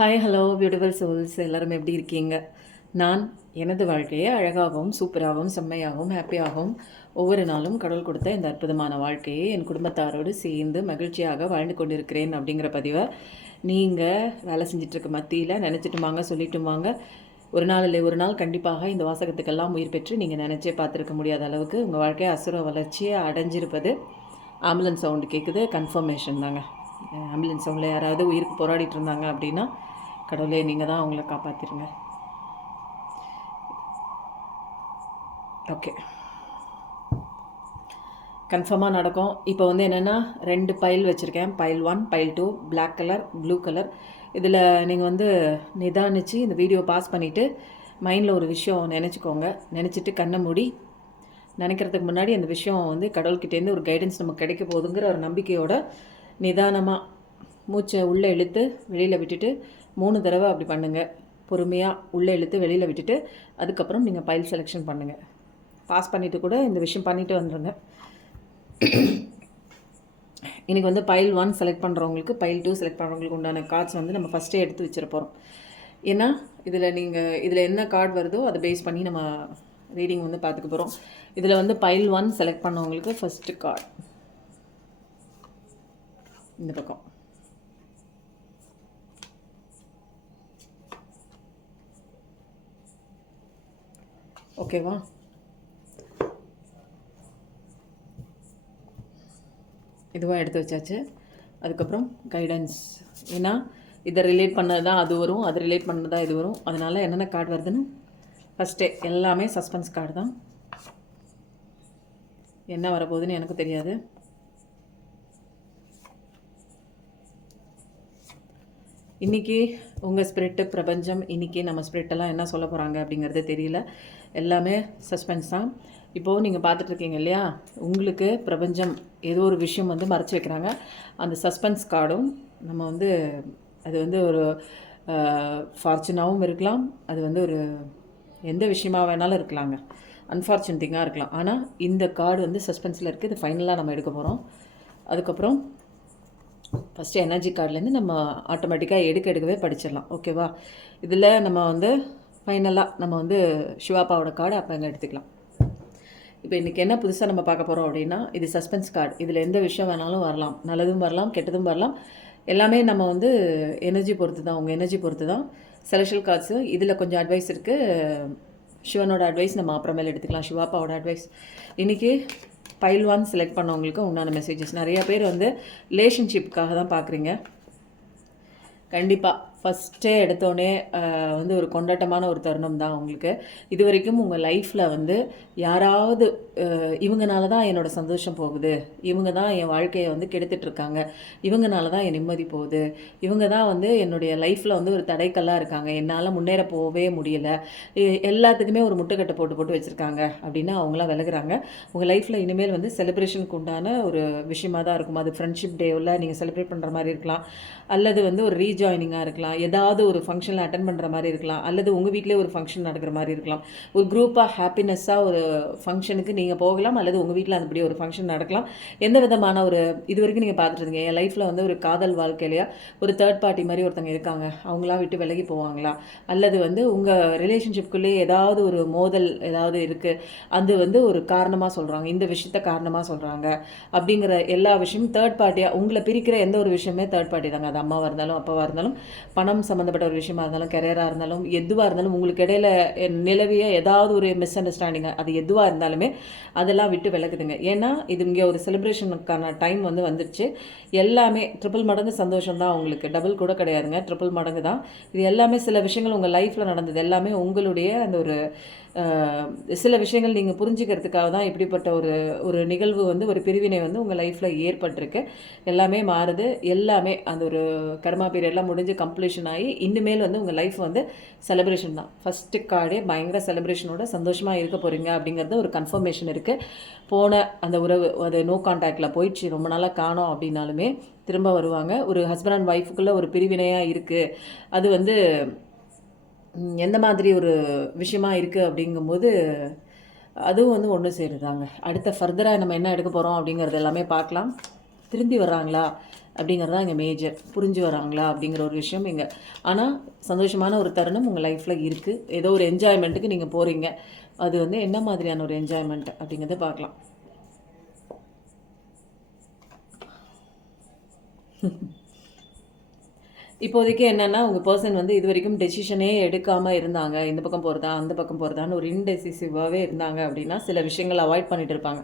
Hi hello beautiful souls எல்லோரும் எப்படி இருக்கீங்க? நான் எனது வாழ்க்கையை அழகாகவும் சூப்பராகவும் செம்மையாகவும் ஹாப்பியாகவும் ஒவ்வொரு நாளும் கடவுள் கொடுத்த இந்த அற்புதமான வாழ்க்கையை என் குடும்பத்தாரோடு சேர்ந்து மகிழ்ச்சியாக வாழ்ந்து கொண்டிருக்கிறேன் அப்படிங்கிற பதிவை நீங்கள் வேலை செஞ்சிட்ருக்க மத்தியில் நினச்சிட்டுமாங்க சொல்லிட்டுமாங்க. ஒரு நாள் இல்லை ஒரு நாள் கண்டிப்பாக இந்த வாசகத்துக்கெல்லாம் உயிர் பெற்று நீங்கள் நினச்சே பார்த்துருக்க முடியாத அளவுக்கு உங்கள் வாழ்க்கையை அசுர வளர்ச்சியை அடைஞ்சிருப்பது ஆம்புலன்ஸ் சவுண்டு கேட்குது, கன்ஃபர்மேஷன் தாங்க. ஆம்புலன்ஸ் சவுண்டில் யாராவது உயிருக்கு போராடிட்டு இருந்தாங்க அப்படின்னா கடவுளே நீங்கள் தான் அவங்கள காப்பாற்றிருங்க. ஓகே, கன்ஃபார்மாக நடக்கும். இப்போ வந்து என்னென்னா 2 பைல் வச்சுருக்கேன். File 1, file 2, black colour, blue colour. இதில் நீங்கள் வந்து நிதானித்து இந்த வீடியோ பாஸ் பண்ணிவிட்டு மைண்டில் ஒரு விஷயம் நினச்சிக்கோங்க. நினச்சிட்டு கண்ணை மூடி நினைக்கிறதுக்கு முன்னாடி அந்த விஷயம் வந்து கடவுள்கிட்டேருந்து ஒரு கைடன்ஸ் நமக்கு கிடைக்க போகுதுங்கிற ஒரு நம்பிக்கையோட நிதானமாக மூச்சை உள்ளே இழுத்து வெளியில் விட்டுட்டு 3 தடவை அப்படி பண்ணுங்கள். பொறுமையாக உள்ளே இழுத்து வெளியில் விட்டுட்டு அதுக்கப்புறம் நீங்கள் பைல் செலெக்ஷன் பண்ணுங்கள். பாஸ் பண்ணிவிட்டு கூட இந்த விஷயம் பண்ணிவிட்டு வந்துடுங்க. இன்றைக்கி வந்து பைல் 1 செலக்ட் பண்ணுறவங்களுக்கு, பைல் 2 செலக்ட் பண்ணுறவங்களுக்கு உண்டான கார்ட்ஸ் வந்து நம்ம ஃபஸ்ட்டே எடுத்து வச்சிட போகிறோம். ஏன்னா இதில் என்ன கார்டு வருதோ அதை பேஸ் பண்ணி நம்ம ரீடிங் வந்து பார்த்துக்க போகிறோம். இதில் வந்து பைல் 1 செலக்ட் பண்ணவங்களுக்கு ஃபஸ்ட்டு கார்டு இந்த பக்கம். ஓகேவா? இதுவாக எடுத்து வச்சாச்சு. அதுக்கப்புறம் கைடன்ஸ். ஏன்னா இதை ரிலேட் பண்ணது தான் அது வரும், அது ரிலேட் பண்ணது தான் இது வரும். அதனால் என்னென்ன கார்டு வருதுன்னு ஃபஸ்ட்டே எல்லாமே சஸ்பென்ஸ் கார்டு தான். என்ன வரப்போகுதுன்னு எனக்கு தெரியாது. இன்றைக்கி உங்கள் ஸ்பிரிட்டு பிரபஞ்சம் இன்றைக்கி நம்ம ஸ்பிரிட்டெல்லாம் என்ன சொல்ல போகிறாங்க அப்படிங்கிறது தெரியல. எல்லாமே சஸ்பென்ஸ் தான். இப்போது நீங்கள் பார்த்துட்ருக்கீங்க இல்லையா, உங்களுக்கு பிரபஞ்சம் ஏதோ ஒரு விஷயம் வந்து மறைச்சி வைக்கிறாங்க. அந்த சஸ்பென்ஸ் கார்டும் நம்ம வந்து அது வந்து ஒரு ஃபார்ச்சுனாகவும் இருக்கலாம், அது வந்து ஒரு எந்த விஷயமாக வேணாலும் இருக்கலாங்க, அன்ஃபார்ச்சுனேட்டிங்காக இருக்கலாம். ஆனால் இந்த கார்டு வந்து சஸ்பென்ஸில் இருக்குது. இது ஃபைனலாக நம்ம எடுக்க போகிறோம். அதுக்கப்புறம் ஃபஸ்ட்டு எனர்ஜி கார்ட்லேருந்து நம்ம ஆட்டோமேட்டிக்காக எடுக்கவே படிச்சிடலாம். ஓகேவா? இதில் நம்ம வந்து ஃபைனலாக நம்ம வந்து சிவாப்பாவோட கார்டு அப்புறம் எடுத்துக்கலாம். இப்போ இன்றைக்கி என்ன புதுசாக நம்ம பார்க்க போகிறோம் அப்படின்னா, இது சஸ்பென்ஸ் கார்டு. இதில் எந்த விஷயம் வேணாலும் வரலாம், நல்லதும் வரலாம், கெட்டதும் வரலாம். எல்லாமே நம்ம வந்து எனர்ஜி பொறுத்து தான், உங்கள் எனர்ஜி பொறுத்து தான். செலக்ஷல் கார்ட்ஸு இதில் கொஞ்சம் அட்வைஸ் இருக்குது. சிவனோட அட்வைஸ் நம்ம அப்புறமேல எடுத்துக்கலாம், சிவாப்பாவோட அட்வைஸ். இன்றைக்கி பைல் 1 செலக்ட் பண்ணவங்களுக்கு உண்டான மெசேஜஸ். நிறைய பேர் வந்து ரிலேஷன்ஷிப்புக்காக தான் பார்க்குறீங்க. கண்டிப்பாக ஃபஸ்ட்டே எடுத்தோடனே வந்து ஒரு கொண்டாட்டமான ஒரு தருணம் தான் உங்களுக்கு. இது வரைக்கும் உங்கள் லைஃப்பில் வந்து யாராவது இவங்கனால தான் என்னோடய சந்தோஷம் போகுது, இவங்க தான் என் வாழ்க்கையை வந்து கெடுத்துட்ருக்காங்க, இவங்கனால தான் என் நிம்மதி போகுது, இவங்க தான் வந்து என்னுடைய லைஃப்பில் வந்து ஒரு தடைக்கல்லாக இருக்காங்க, என்னால் முன்னேற போகவே முடியலை, எல்லாத்துக்குமே ஒரு முட்டுக்கட்டை போட்டு போட்டு வச்சுருக்காங்க அப்படின்னு அவங்களாம் விலகுறாங்க. உங்கள் லைஃப்பில் இனிமேல் வந்து செலிப்ரேஷனுக்கு உண்டான ஒரு விஷயமாக தான் இருக்கும். அது ஃப்ரெண்ட்ஷிப் டேவில் நீங்கள் செலிப்ரேட் பண்ணுற மாதிரி இருக்கலாம், அல்லது வந்து ஒரு ரீஜாயினிங்காக இருக்கலாம், ஏதாவது ஒரு ஃபங்க்ஷனில் அட்டன் பண்ணுற மாதிரி இருக்கலாம், அல்லது உங்கள் வீட்டிலே ஒரு ஃபங்க்ஷன் நடக்கிற மாதிரி இருக்கலாம். ஒரு குரூப்பாக ஹாப்பினஸ்ஸாக ஒரு ஃபங்க்ஷனுக்கு நீங்கள் போகலாம், அல்லது உங்கள் வீட்டில் அதுபடி ஒரு ஃபங்க்ஷன் நடக்கலாம். எந்த விதமான ஒரு இது வரைக்கும் நீங்கள் பார்த்துருந்தீங்க என் லைஃப்பில் வந்து ஒரு காதல் வாழ்க்கையிலையா ஒரு தேர்ட் பார்ட்டி மாதிரி ஒருத்தங்க இருக்காங்க, அவங்களாம் விட்டு விலகி போவாங்களா, அல்லது வந்து உங்கள் ரிலேஷன்ஷிப்குள்ளேயே ஏதாவது ஒரு மோதல் ஏதாவது இருக்குது, அது வந்து ஒரு காரணமாக சொல்கிறாங்க, இந்த விஷயத்த காரணமாக சொல்கிறாங்க அப்படிங்கிற எல்லா விஷயமும் தேர்ட் பார்ட்டியாக உங்களை பிரிக்கிற எந்த ஒரு விஷயமே தேர்ட் பார்ட்டி தாங்க. அது அம்மாவாக இருந்தாலும் அப்பாவாக இருந்தாலும், பணம் சம்மந்தப்பட்ட ஒரு விஷயமா இருந்தாலும், கெரியராக இருந்தாலும், எதுவாக இருந்தாலும், உங்களுக்கு இடையில நிலவிய ஏதாவது ஒரு மிஸ் அண்டர்ஸ்டாண்டிங் அது எதுவாக இருந்தாலுமே அதெல்லாம் விட்டு விலகுதுங்க. ஏன்னா இது இங்கே ஒரு செலிப்ரேஷனுக்கான டைம் வந்து வந்துடுச்சு. எல்லாமே ட்ரிபிள் மடங்கு சந்தோஷம் தான் உங்களுக்கு, டபுள் கூட கிடையாதுங்க, ட்ரிபிள் மடங்கு தான். இது எல்லாமே சில விஷயங்கள் உங்கள் லைஃப்பில் நடந்தது எல்லாமே உங்களுடைய அந்த ஒரு சில விஷயங்கள் நீங்கள் புரிஞ்சுக்கிறதுக்காக தான் இப்படிப்பட்ட ஒரு நிகழ்வு வந்து ஒரு பிரிவினை வந்து உங்கள் லைஃப்பில் ஏற்பட்டிருக்கு. எல்லாமே மாறுது, எல்லாமே அந்த ஒரு கர்மா பீரியட்லாம் முடிஞ்சு கம்ப்ளீஷன் ஆகி இனிமேல் வந்து உங்கள் லைஃப் வந்து செலிப்ரேஷன் தான். ஃபஸ்ட்டு கார்டே பயங்கர செலிப்ரேஷனோட சந்தோஷமாக இருக்க போகிறீங்க அப்படிங்கிறது ஒரு கன்ஃபர்மேஷன் இருக்குது. போன அந்த உறவு அது நோ கான்டாக்டில் போயிடுச்சு, ரொம்ப நாளாக காணோம் அப்படின்னாலுமே திரும்ப வருவாங்க. ஒரு ஹஸ்பண்ட் அண்ட் ஒய்ஃபுக்குள்ளே ஒரு பிரிவினையாக இருக்குது, அது வந்து எந்த மாதிரி ஒரு விஷயமா இருக்குது அப்படிங்கும்போது அதுவும் வந்து ஒன்று சேருதாங்க. அடுத்த ஃபர்தராக நம்ம என்ன எடுக்க போகிறோம் அப்படிங்கிறது எல்லாமே பார்க்கலாம். திரும்பி வர்றாங்களா, அப்படிங்கிறது தான் இங்கே மேஜர். புரிஞ்சு வராங்களா அப்படிங்கிற ஒரு விஷயம் இங்கே. ஆனால் சந்தோஷமான ஒரு தருணம் உங்கள் லைஃப்பில் இருக்குது. ஏதோ ஒரு என்ஜாய்மெண்ட்டுக்கு நீங்கள் போகிறீங்க. அது வந்து என்ன மாதிரியான ஒரு என்ஜாய்மெண்ட் அப்படிங்கிறத பார்க்கலாம். இப்போதைக்கு என்னென்னா உங்கள் பர்சன் வந்து இது வரைக்கும் டெசிஷனே எடுக்காமல் இருந்தாங்க. இந்த பக்கம் போகிறதா அந்த பக்கம் போகிறதான்னு ஒரு இன்டெசிசிவாகவே இருந்தாங்க அப்படின்னா சில விஷயங்கள் அவாய்ட் பண்ணிட்டு இருப்பாங்க.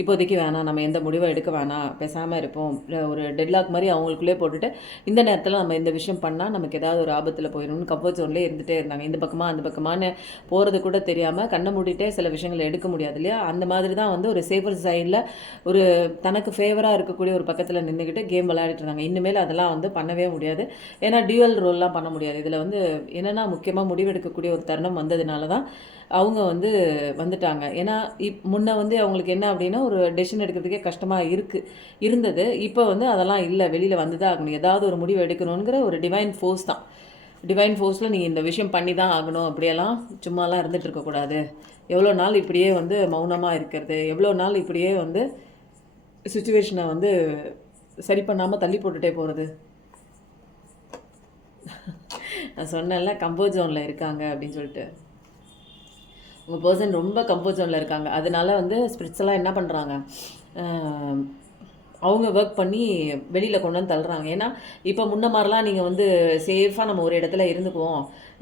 இப்போதைக்கு வேணாம், நம்ம எந்த முடிவை எடுக்க வேணாம், பேசாமல் இருப்போம், ஒரு டெட்லாக் மாதிரி அவங்களுக்குள்ளே போட்டுட்டு இந்த நேரத்தில் நம்ம இந்த விஷயம் பண்ணால் நமக்கு ஏதாவது ஒரு ஆபத்தில் போயிடும்னு கம்ஃபர்ட் ஜோன்லேயே இருந்துகிட்டே இருந்தாங்க. இந்த பக்கமாக அந்த பக்கமானு போகிறது கூட தெரியாமல் கண்ணை மூடிட்டே சில விஷயங்களை எடுக்க முடியாது இல்லையா? அந்த மாதிரி தான் வந்து ஒரு சேஃபர் சைடில் ஒரு தனக்கு ஃபேவராக இருக்கக்கூடிய ஒரு பக்கத்தில் நின்றுக்கிட்டு கேம் விளையாடிட்டு இருந்தாங்க. இனிமேல் அதெல்லாம் வந்து பண்ணவே முடியாது. ஏன்னா டியூவல் ரோல்லாம் பண்ண முடியாது. இதில் வந்து என்னென்னா முக்கியமாக முடிவெடுக்கக்கூடிய ஒரு தருணம் வந்ததுனால தான் அவங்க வந்து வந்துட்டாங்க. ஏன்னா முன்ன வந்து அவங்களுக்கு என்ன அப்படின்னா ஒரு டெசிஷன் எடுக்கிறதுக்கே கஷ்டமாக இருந்தது. இப்போ வந்து அதெல்லாம் இல்லை, வெளியில் வந்து தான் ஆகணும், ஏதாவது ஒரு முடிவு எடுக்கணுங்கிற ஒரு டிவைன் ஃபோர்ஸ் தான். டிவைன் ஃபோர்ஸில் நீங்கள் இந்த விஷயம் பண்ணி தான் ஆகணும், அப்படியெல்லாம் சும்மாலாம் இருந்துகிட்டு இருக்கக்கூடாது. எவ்வளோ நாள் இப்படியே வந்து மௌனமாக இருக்கிறது, எவ்வளோ நாள் இப்படியே வந்து சுச்சுவேஷனை வந்து சரி பண்ணாமல் தள்ளி போட்டுகிட்டே போகிறது. நான் சொன்னேன்ல கம்ஃபர்ட் ஜோனில் இருக்காங்க அப்படின்னு சொல்லிட்டு. உங்கள் பர்சன் ரொம்ப கம்ஃபர்ட் ஜோனில் இருக்காங்க. அதனால வந்து ஸ்பிரிட்ஸ் எல்லாம் என்ன பண்ணுறாங்க, அவங்க ஒர்க் பண்ணி வெளியில் கொண்டு வந்து தள்ளுறாங்க. ஏன்னா இப்போ முன்ன மாதிரிலாம் நீங்கள் வந்து சேஃபாக நம்ம ஒரு இடத்துல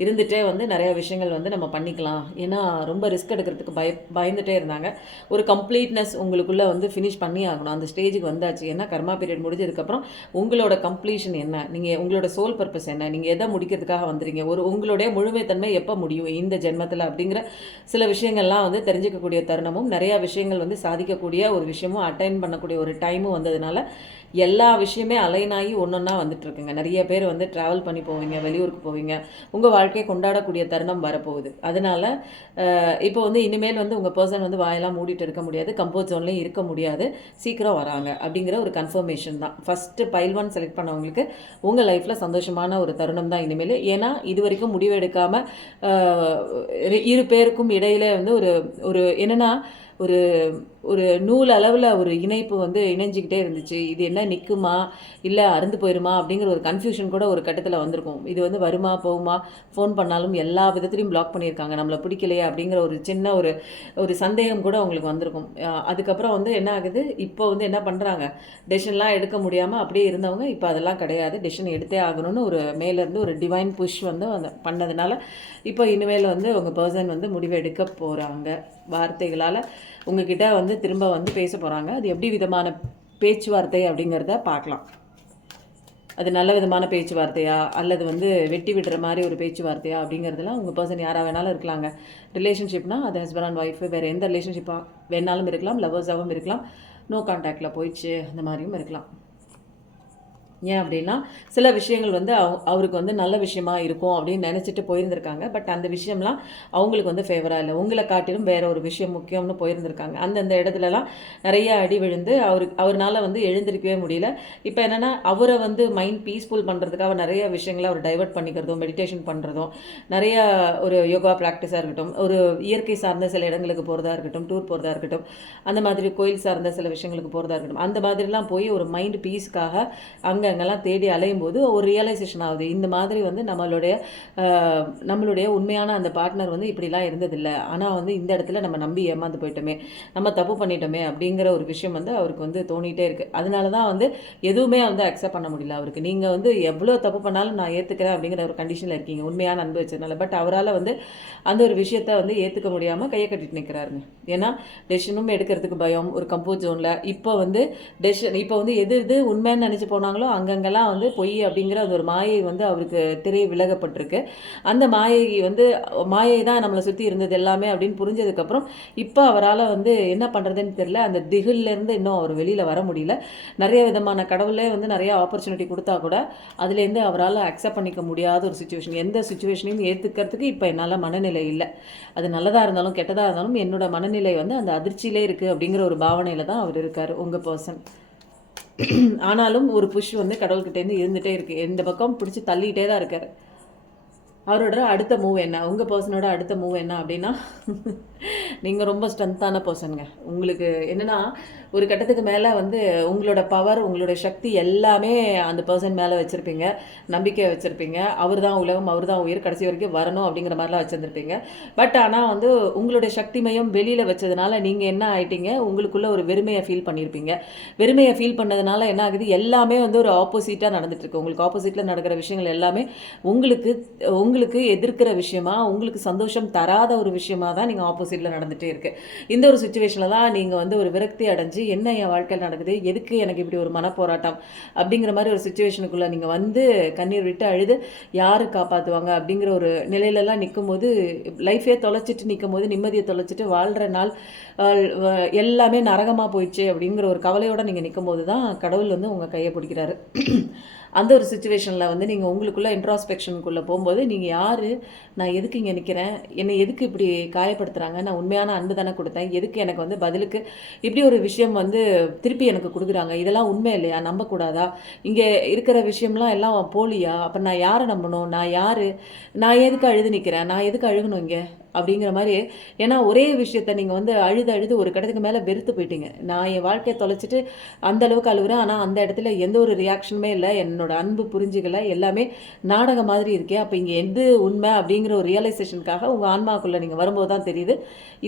இருந்துகிட்டே வந்து நிறையா விஷயங்கள் வந்து நம்ம பண்ணிக்கலாம். ஏன்னா ரொம்ப ரிஸ்க் எடுக்கிறதுக்கு பயந்துகிட்டே இருந்தாங்க. ஒரு கம்ப்ளீட்னஸ் உங்களுக்குள்ளே வந்து ஃபினிஷ் பண்ணி ஆகணும், அந்த ஸ்டேஜுக்கு வந்தாச்சு. ஏன்னா கர்மா பீரியட் முடிஞ்சதுக்கப்புறம் உங்களோட கம்ப்ளீஷன் என்ன, நீங்கள் உங்களோட சோல் பர்பஸ் என்ன, நீங்கள் எதை முடிக்கிறதுக்காக வந்துறீங்க, உங்களுடைய முழுமைத்தன்மை எப்போ முடியும் இந்த ஜென்மத்தில் அப்படிங்கிற சில விஷயங்கள்லாம் வந்து தெரிஞ்சிக்கக்கூடிய தருணமும், நிறையா விஷயங்கள் வந்து சாதிக்கக்கூடிய ஒரு விஷயமும் அட்டைன் பண்ணக்கூடிய ஒரு டைமும் வந்ததுனால எல்லா விஷயமே அலைனாகி ஒன்றொன்னா வந்துட்டுருக்குங்க. நிறைய பேர் வந்து ட்ராவல் பண்ணி போவீங்க, வெளியூருக்கு போவீங்க, உங்கள் வாழ்க்கையை கொண்டாடக்கூடிய தருணம் வரப்போகுது. அதனால் இப்போ வந்து இனிமேல் வந்து உங்கள் பர்சன் வந்து வாயெல்லாம் மூடிட்டு இருக்க முடியாது, கம்ஃபர்ட் ஜோன்லேயும் இருக்க முடியாது, சீக்கிரம் வராங்க அப்படிங்கிற ஒரு கன்ஃபர்மேஷன் தான். ஃபஸ்ட்டு பைல் 1 செலக்ட் பண்ணவங்களுக்கு உங்கள் லைஃப்பில் சந்தோஷமான ஒரு தருணம் தான் இனிமேல். ஏன்னா இது வரைக்கும் முடிவெடுக்காமல் இரு பேருக்கும் இடையில வந்து ஒரு என்னென்னா ஒரு ஒரு நூல் அளவில் ஒரு இணைப்பு வந்து இணைஞ்சிக்கிட்டே இருந்துச்சு. இது என்ன நிற்குமா இல்லை அறுந்து போயிடுமா அப்படிங்கிற ஒரு கன்ஃபியூஷன் கூட ஒரு கட்டத்தில் வந்திருக்கும். இது வந்து வருமா போகுமா, ஃபோன் பண்ணாலும் எல்லா விதத்துலையும் பிளாக் பண்ணியிருக்காங்க, நம்மளை பிடிக்கலையே அப்படிங்கிற ஒரு சின்ன ஒரு சந்தேகம் கூட உங்களுக்கு வந்திருக்கும். அதுக்கப்புறம் வந்து என்ன ஆகுது, இப்போ வந்து என்ன பண்ணுறாங்க, டெசிஷன்லாம் எடுக்க முடியாமல் அப்படியே இருந்தவங்க இப்போ அதெல்லாம் கிடையாது, டெசிஷன் எடுத்தே ஆகணும்னு ஒரு மேலேருந்து ஒரு டிவைன் புஷ் வந்து பண்ணதுனால இப்போ இனிமேல் வந்து உங்கள் பர்சன் வந்து முடிவு எடுக்க போகிறாங்க. வார்த்தைகளால் உங்ககிட்ட வந்து திரும்ப வந்து பேச போகிறாங்க. அது எப்படி விதமான பேச்சுவார்த்தை அப்படிங்கிறத பார்க்கலாம். அது நல்ல விதமான பேச்சுவார்த்தையா அல்லது வந்து வெட்டி விடுற மாதிரி ஒரு பேச்சுவார்த்தையா அப்படிங்கிறதுலாம் உங்கள் பர்சன் யாராக வேணாலும் இருக்கலாங்க. ரிலேஷன்ஷிப்னால் அது ஹஸ்பண்ட் அண்ட் ஒய்ஃபு, வேறு எந்த ரிலேஷன்ஷிப்பாக வேணாலும் இருக்கலாம், லவ்வர்ஸாகவும் இருக்கலாம், நோ கான்டாக்டில் போயிடுச்சு அந்த மாதிரியும் இருக்கலாம். ஏன் அப்படின்னா சில விஷயங்கள் வந்து அவருக்கு வந்து நல்ல விஷயமா இருக்கும் அப்படின்னு நினச்சிட்டு போயிருந்திருக்காங்க. பட் அந்த விஷயம்லாம் அவங்களுக்கு வந்து ஃபேவராக இல்லை, உங்களை காட்டிலும் வேற ஒரு விஷயம் முக்கியம்னு போயிருந்திருக்காங்க. அந்தந்த இடத்துலலாம் நிறைய அடி விழுந்து அவரால் வந்து எழுந்திருக்கவே முடியல. இப்போ என்னென்னா அவரை வந்து மைண்ட் பீஸ்ஃபுல் பண்ணுறதுக்காக நிறைய விஷயங்களை அவர் டைவர்ட் பண்ணிக்கிறதும், மெடிடேஷன் பண்ணுறதும், நிறைய ஒரு யோகா ப்ராக்டிஸாக இருக்கட்டும், ஒரு இயற்கை சார்ந்த சில இடங்களுக்கு போகிறதா இருக்கட்டும், டூர் போகிறதா இருக்கட்டும், அந்த மாதிரி கோயில் சார்ந்த சில விஷயங்களுக்கு போகிறதா இருக்கட்டும், அந்த மாதிரிலாம் போய் ஒரு மைண்ட் பீஸ்க்காக அங்கெல்லாம் தேடி அலையும் போது ஒரு ரியலைசேஷன் ஆகுது, இந்த மாதிரி வந்து நம்மளுடைய உண்மையான அந்த பார்ட்னர் வந்து இப்படிலாம் இருந்ததில்லை, ஆனால் வந்து இந்த இடத்துல நம்ம நம்பி ஏமாந்து போயிட்டோமே, நம்ம தப்பு பண்ணிட்டோமே அப்படிங்கிற ஒரு விஷயம் வந்து அவருக்கு வந்து தோணிகிட்டே இருக்குது. அதனால தான் வந்து எதுவுமே வந்து அக்செப்ட் பண்ண முடியல அவருக்கு. நீங்கள் வந்து எவ்வளோ தப்பு பண்ணாலும் நான் ஏற்றுக்கிறேன் அப்படிங்கிற ஒரு கண்டிஷனில் இருக்கீங்க, உண்மையான அன்பு வச்சதுனால. பட் அவரால் வந்து அந்த ஒரு விஷயத்தை வந்து ஏற்றுக்க முடியாமல் கையை கட்டிட்டு நிற்கிறாருங்க. ஏன்னா டெசிஷனும் எடுக்கிறதுக்கு பயம், ஒரு கம்ஃபர்ட் ஜோனில். இப்போ வந்து இப்போ வந்து எது உண்மைன்னு நினச்சி போனாங்களோ அங்கங்கெல்லாம் வந்து பொய் அப்படிங்கிற அது ஒரு மாயை வந்து அவருக்கு திரை விலகப்பட்டிருக்கு. அந்த மாயை தான் நம்மளை சுற்றி இருந்தது எல்லாமே அப்படின்னு புரிஞ்சதுக்கப்புறம் இப்போ அவரால் வந்து என்ன பண்ணுறதுன்னு தெரியல. அந்த திகிலேருந்து இன்னும் அவர் வெளியில் வர முடியல. நிறைய விதமான கடவுளே வந்து நிறைய ஆப்பர்ச்சுனிட்டி கொடுத்தா கூட அதுலேருந்து அவரால் அக்செப்ட் பண்ணிக்க முடியாத ஒரு சுச்சுவேஷன். எந்த சுச்சுவேஷனையும் ஏற்றுக்கிறதுக்கு இப்போ என்னால் மனநிலை இல்லை. அது நல்லதாக இருந்தாலும் கெட்டதாக இருந்தாலும் என்னோட மனநிலை வந்து அந்த அதிர்ச்சியிலே இருக்குது அப்படிங்கிற ஒரு பாவனையில் தான் அவர் இருக்கார் உங்கள் பர்சன். ஆனாலும் ஒரு புஷ் வந்து கடவுள்கிட்டேருந்து இருந்துகிட்டே இருக்குது, எந்த பக்கம் பிடிச்சி தள்ளிகிட்டே தான் இருக்கார். அவரோட அடுத்த மூவ் என்ன, உங்கள் பர்சனோட அடுத்த மூவ் என்ன அப்படின்னா, நீங்கள் ரொம்ப ஸ்ட்ரென்த்தான பர்சனுங்க. உங்களுக்கு என்னென்னா, ஒரு கட்டத்துக்கு மேலே வந்து உங்களோட பவர், உங்களோட சக்தி எல்லாமே அந்த பர்சன் மேலே வச்சுருப்பீங்க, நம்பிக்கையை வச்சுருப்பீங்க. அவர் தான் உலகம், அவர் தான் உயிர், கடைசி வரைக்கும் வரணும் அப்படிங்கிற மாதிரிலாம் வச்சுருந்துருப்பீங்க. பட் ஆனால் வந்து உங்களுடைய சக்தி மையம் வெளியில் வச்சதுனால நீங்கள் என்ன ஆகிட்டீங்க, உங்களுக்குள்ள ஒரு வெறுமையை ஃபீல் பண்ணியிருப்பீங்க. வெறுமையை ஃபீல் பண்ணதுனால என்ன ஆகுது, எல்லாமே வந்து ஒரு ஆப்போசிட்டாக நடந்துட்டுருக்கு. உங்களுக்கு ஆப்போசிட்டில் நடக்கிற விஷயங்கள் எல்லாமே உங்களுக்கு உங்களுக்கு எதிர்க்கிற விஷயமா, உங்களுக்கு சந்தோஷம் தராத ஒரு விஷயமா தான் நீங்கள் ஆப்போசிட்டில் நடந்துகிட்டே இருக்குது. இந்த ஒரு சுச்சுவேஷனில் தான் நீங்கள் வந்து ஒரு விரக்தி அடைஞ்சு, என்ன என் வாழ்க்கையில் நடக்குது, எதுக்கு எனக்கு இப்படி ஒரு மனப்போராட்டம் அப்படிங்கிற மாதிரி ஒரு சுச்சுவேஷனுக்குள்ளே நீங்கள் வந்து கண்ணீர் விட்டு அழுது யார் காப்பாற்றுவாங்க அப்படிங்கிற ஒரு நிலையிலலாம் நிற்கும்போது, லைஃபே தொலைச்சிட்டு நிற்கும் போது, நிம்மதியை தொலைச்சிட்டு வாழ்கிற நாள் எல்லாமே நரகமாக போயிடுச்சு அப்படிங்கிற ஒரு கவலையோடு நீங்கள் நிற்கும் போது தான் கடவுள் வந்து உங்கள் கையை பிடிக்கிறாரு. அந்த ஒரு சுச்சுவேஷனில் வந்து நீங்கள் உங்களுக்குள்ளே இன்ட்ராஸ்பெக்ஷனுக்குள்ளே போகும்போது, நீங்கள் யார், நான் எதுக்கு இங்கே நிற்கிறேன், என்னை எதுக்கு இப்படி காயப்படுத்துகிறாங்க, நான் உண்மையான அன்பு தானே கொடுத்தேன், எதுக்கு எனக்கு வந்து பதிலுக்கு இப்படி ஒரு விஷயம் வந்து திருப்பி எனக்கு கொடுக்குறாங்க, இதெல்லாம் உண்மை இல்லையா, நம்பக்கூடாதா, இங்கே இருக்கிற விஷயம்லாம் எல்லாம் போலியா, அப்போ நான் யாரை நம்பணும், நான் யார், நான் எதுக்கு அழுது நிற்கிறேன், நான் எதுக்கு அழுகணும் இங்கே அப்படிங்கிற மாதிரி. ஏன்னா ஒரே விஷயத்த நீங்கள் வந்து அழுது அழுது ஒரு கடத்துக்கு மேலே வெறுத்து போயிட்டீங்க. நான் என் வாழ்க்கையை தொலைச்சிட்டு அந்த அளவுக்கு அழுகுறேன், ஆனால் அந்த இடத்துல எந்த ஒரு ரியாக்ஷனுமே இல்லை, என்னோட அன்பு புரிஞ்சுக்கல, எல்லாமே நாடகம் மாதிரி இருக்கே, அப்போ இங்கே எது உண்மை அப்படிங்கிற ஒரு ரியலைசேஷனுக்காக உங்கள் ஆன்மாக்குள்ளே நீங்கள் வரும்போது தான் தெரியுது,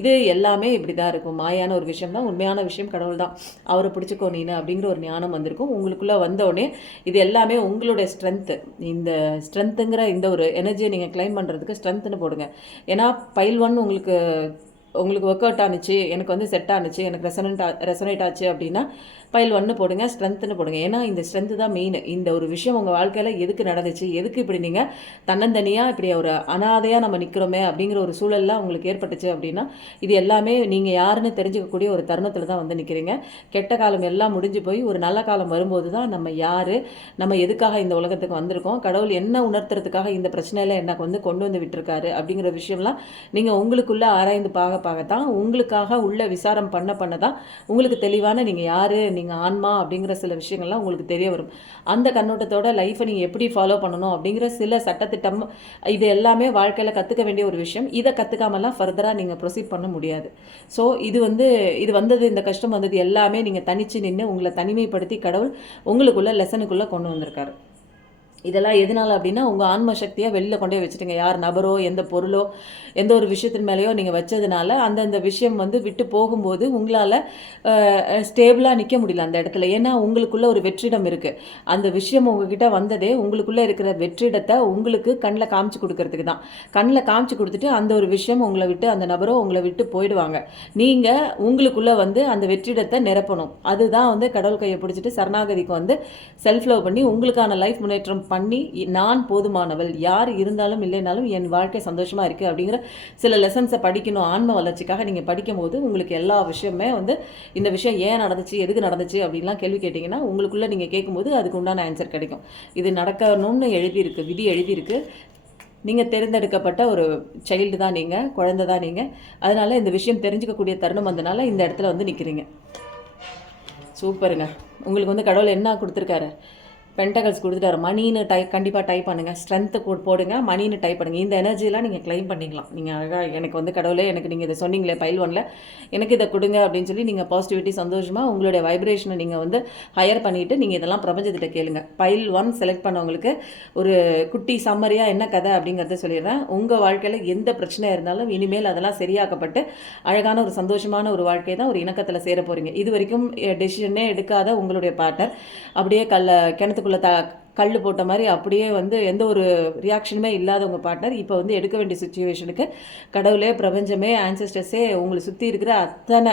இது எல்லாமே இப்படி தான் இருக்கும், மாயான ஒரு விஷயம் தான், உண்மையான விஷயம் கடவுள் தான், அவரை பிடிச்சிக்கோ நீனு அப்படிங்கிற ஒரு ஞானம் வந்திருக்கும். உங்களுக்குள்ளே வந்தோடனே இது எல்லாமே உங்களுடைய ஸ்ட்ரென்த்து. இந்த ஸ்ட்ரென்த்துங்கிற இந்த ஒரு எனர்ஜியை நீங்கள் கிளைம் பண்ணுறதுக்கு ஸ்ட்ரென்த்துன்னு போடுங்க. ஏன்னா பைல் 1 உங்களுக்கு ஒர்க் அவுட் ஆனிச்சு, எனக்கு வந்து செட் ஆனிச்சு, எனக்கு ரெசனேட் ஆச்சு அப்படின்னா பைல் 1 போடுங்க, ஸ்ட்ரென்த்துன்னு போடுங்க. ஏன்னா இந்த ஸ்ட்ரென்த்து தான் மெயின். இந்த ஒரு விஷயம் உங்கள் வாழ்க்கையில் எதுக்கு நடந்துச்சு, எதுக்கு இப்படி நீங்கள் தன்னந்தனியாக இப்படி ஒரு அனாதையாக நம்ம நிற்கிறோமே அப்படிங்கிற ஒரு சூழல்லாம் உங்களுக்கு ஏற்பட்டுச்சு அப்படின்னா, இது எல்லாமே நீங்கள் யாருன்னு தெரிஞ்சுக்கக்கூடிய ஒரு தருணத்தில் தான் வந்து நிற்கிறீங்க. கெட்ட காலம் எல்லாம் முடிஞ்சு போய் ஒரு நல்ல காலம் வரும்போது தான் நம்ம யார், நம்ம எதுக்காக இந்த உலகத்துக்கு வந்திருக்கோம், கடவுள் என்ன உணர்த்துறதுக்காக இந்த பிரச்சனையில் எனக்கு வந்து கொண்டு வந்து விட்டுருக்காரு அப்படிங்கிற விஷயம்லாம் நீங்கள் உங்களுக்குள்ளே ஆராய்ந்து பார்க்கத்தான், உங்களுக்காக உள்ள விசாரம் பண்ண தான் உங்களுக்கு தெளிவான நீங்கள் யார், நீங்கள் ஆன்மா அப்படிங்கிற சில விஷயங்கள்லாம் உங்களுக்கு தெரிய வரும். அந்த கண்ணோட்டத்தோட லைஃப்பை நீங்கள் எப்படி ஃபாலோ பண்ணணும் அப்படிங்கிற சில சட்டத்திட்டம், இது எல்லாமே வாழ்க்கையில் கற்றுக்க வேண்டிய ஒரு விஷயம். இதை கற்றுக்காமலாம் ஃபர்தராக நீங்கள் ப்ரொசீட் பண்ண முடியாது. ஸோ இது வந்தது, இந்த கஷ்டம் வந்தது எல்லாமே நீங்கள் தனித்து நின்று உங்களை தனிமைப்படுத்தி கடவுள் உங்களுக்குள்ள லெசனுக்குள்ளே கொண்டு வந்திருக்காரு. இதெல்லாம் எதனால் அப்படின்னா, உங்கள் ஆன்ம சக்தியை வெளியில் கொண்டே வச்சுட்டுங்க. யார் நபரோ எந்த பொருளோ எந்த ஒரு விஷயத்தின் மேலேயோ நீங்கள் வச்சதுனால அந்தந்த விஷயம் வந்து விட்டு போகும்போது உங்களால் ஸ்டேபிளாக நிற்க முடியல அந்த இடத்துல. ஏன்னா உங்களுக்குள்ளே ஒரு வெற்றிடம் இருக்குது. அந்த விஷயம் உங்ககிட்ட வந்ததே உங்களுக்குள்ளே இருக்கிற வெற்றிடத்தை உங்களுக்கு கண்ணில் காமிச்சு கொடுக்கறதுக்கு தான். கண்ணில் காமிச்சு கொடுத்துட்டு அந்த ஒரு விஷயம் உங்களை விட்டு, அந்த நபரோ உங்களை விட்டு போயிடுவாங்க. நீங்கள் உங்களுக்குள்ளே வந்து அந்த வெற்றிடத்தை நிரப்பணும். அதுதான் வந்து கடவுள் கையை பிடிச்சிட்டு சரணாகதிக்கு வந்து செல்ஃப் லவ் பண்ணி உங்களுக்கான லைஃப் முன்னேற்றம் பண்ணி, நான் போதுமானவள், யார் இருந்தாலும் இல்லைனாலும் என் வாழ்க்கை சந்தோஷமாக இருக்குது அப்படிங்கிற சில லெசன்ஸை படிக்கணும். ஆன்ம வளர்ச்சிக்காக நீங்கள் படிக்கும்போது உங்களுக்கு எல்லா விஷயமே வந்து இந்த விஷயம் ஏன் நடந்துச்சு, எதுக்கு நடந்துச்சு அப்படின்லாம் கேள்வி கேட்டிங்கன்னா உங்களுக்குள்ளே நீங்கள் கேட்கும்போது அதுக்கு உண்டான ஆன்சர் கிடைக்கும். இது நடக்கணும்னு எழுதியிருக்கு, விதி எழுதியிருக்கு. நீங்கள் தேர்ந்தெடுக்கப்பட்ட ஒரு சைல்டு தான், நீங்கள் குழந்தை தான் நீங்கள். அதனால் இந்த விஷயம் தெரிஞ்சுக்கக்கூடிய தருணம் வந்தனால இந்த இடத்துல வந்து நிற்கிறீங்க. சூப்பருங்க. உங்களுக்கு வந்து கடவுள் என்ன கொடுத்துருக்காரு, பென்டகல்ஸ் கொடுத்துட்டாரு. மணின்னு கண்டிப்பாக டைப் பண்ணுங்கள், ஸ்ட்ரென்த்து போடுங்க, மணின்னு டைப் பண்ணுங்கள். இந்த எனர்ஜியெலாம் நீங்கள் கிளைம் பண்ணிக்கலாம். நீங்கள் அழகாக எனக்கு வந்து கடவுளே எனக்கு நீங்கள் இதை சொன்னீங்களே பைல் 1ல் எனக்கு இதை கொடுங்க அப்படின்னு சொல்லி நீங்கள் பாசிட்டிவிட்டி சந்தோஷமாக உங்களுடைய வைப்ரேஷனை நீங்கள் வந்து ஹையர் பண்ணிவிட்டு நீங்கள் இதெல்லாம் பிரபஞ்சத்திட்ட கேளுங்க. பைல் 1 செலக்ட் பண்ணவங்களுக்கு ஒரு குட்டி சம்மரியாக என்ன கதை அப்படிங்கிறத சொல்லிடுறேன். உங்கள் வாழ்க்கையில் எந்த பிரச்சனை இருந்தாலும் இனிமேல் அதெல்லாம் சரியாக்கப்பட்டு அழகான ஒரு சந்தோஷமான ஒரு வாழ்க்கை தான் ஒரு இணக்கத்தில் சேர போகிறீங்க. இது வரைக்கும் டெசிஷனே எடுக்காத உங்களுடைய பார்ட்னர் அப்படியே கிணத்துக்குள்ளே கல் போட்ட மாதிரி அப்படியே வந்து எந்த ஒரு ரியாக்ஷனுமே இல்லாத உங்கள் பார்ட்னர் இப்போ வந்து எடுக்க வேண்டிய சுச்சுவேஷனுக்கு கடவுளே, பிரபஞ்சமே, ஆன்சஸ்டர்ஸே, உங்களை சுற்றி இருக்கிற அத்தனை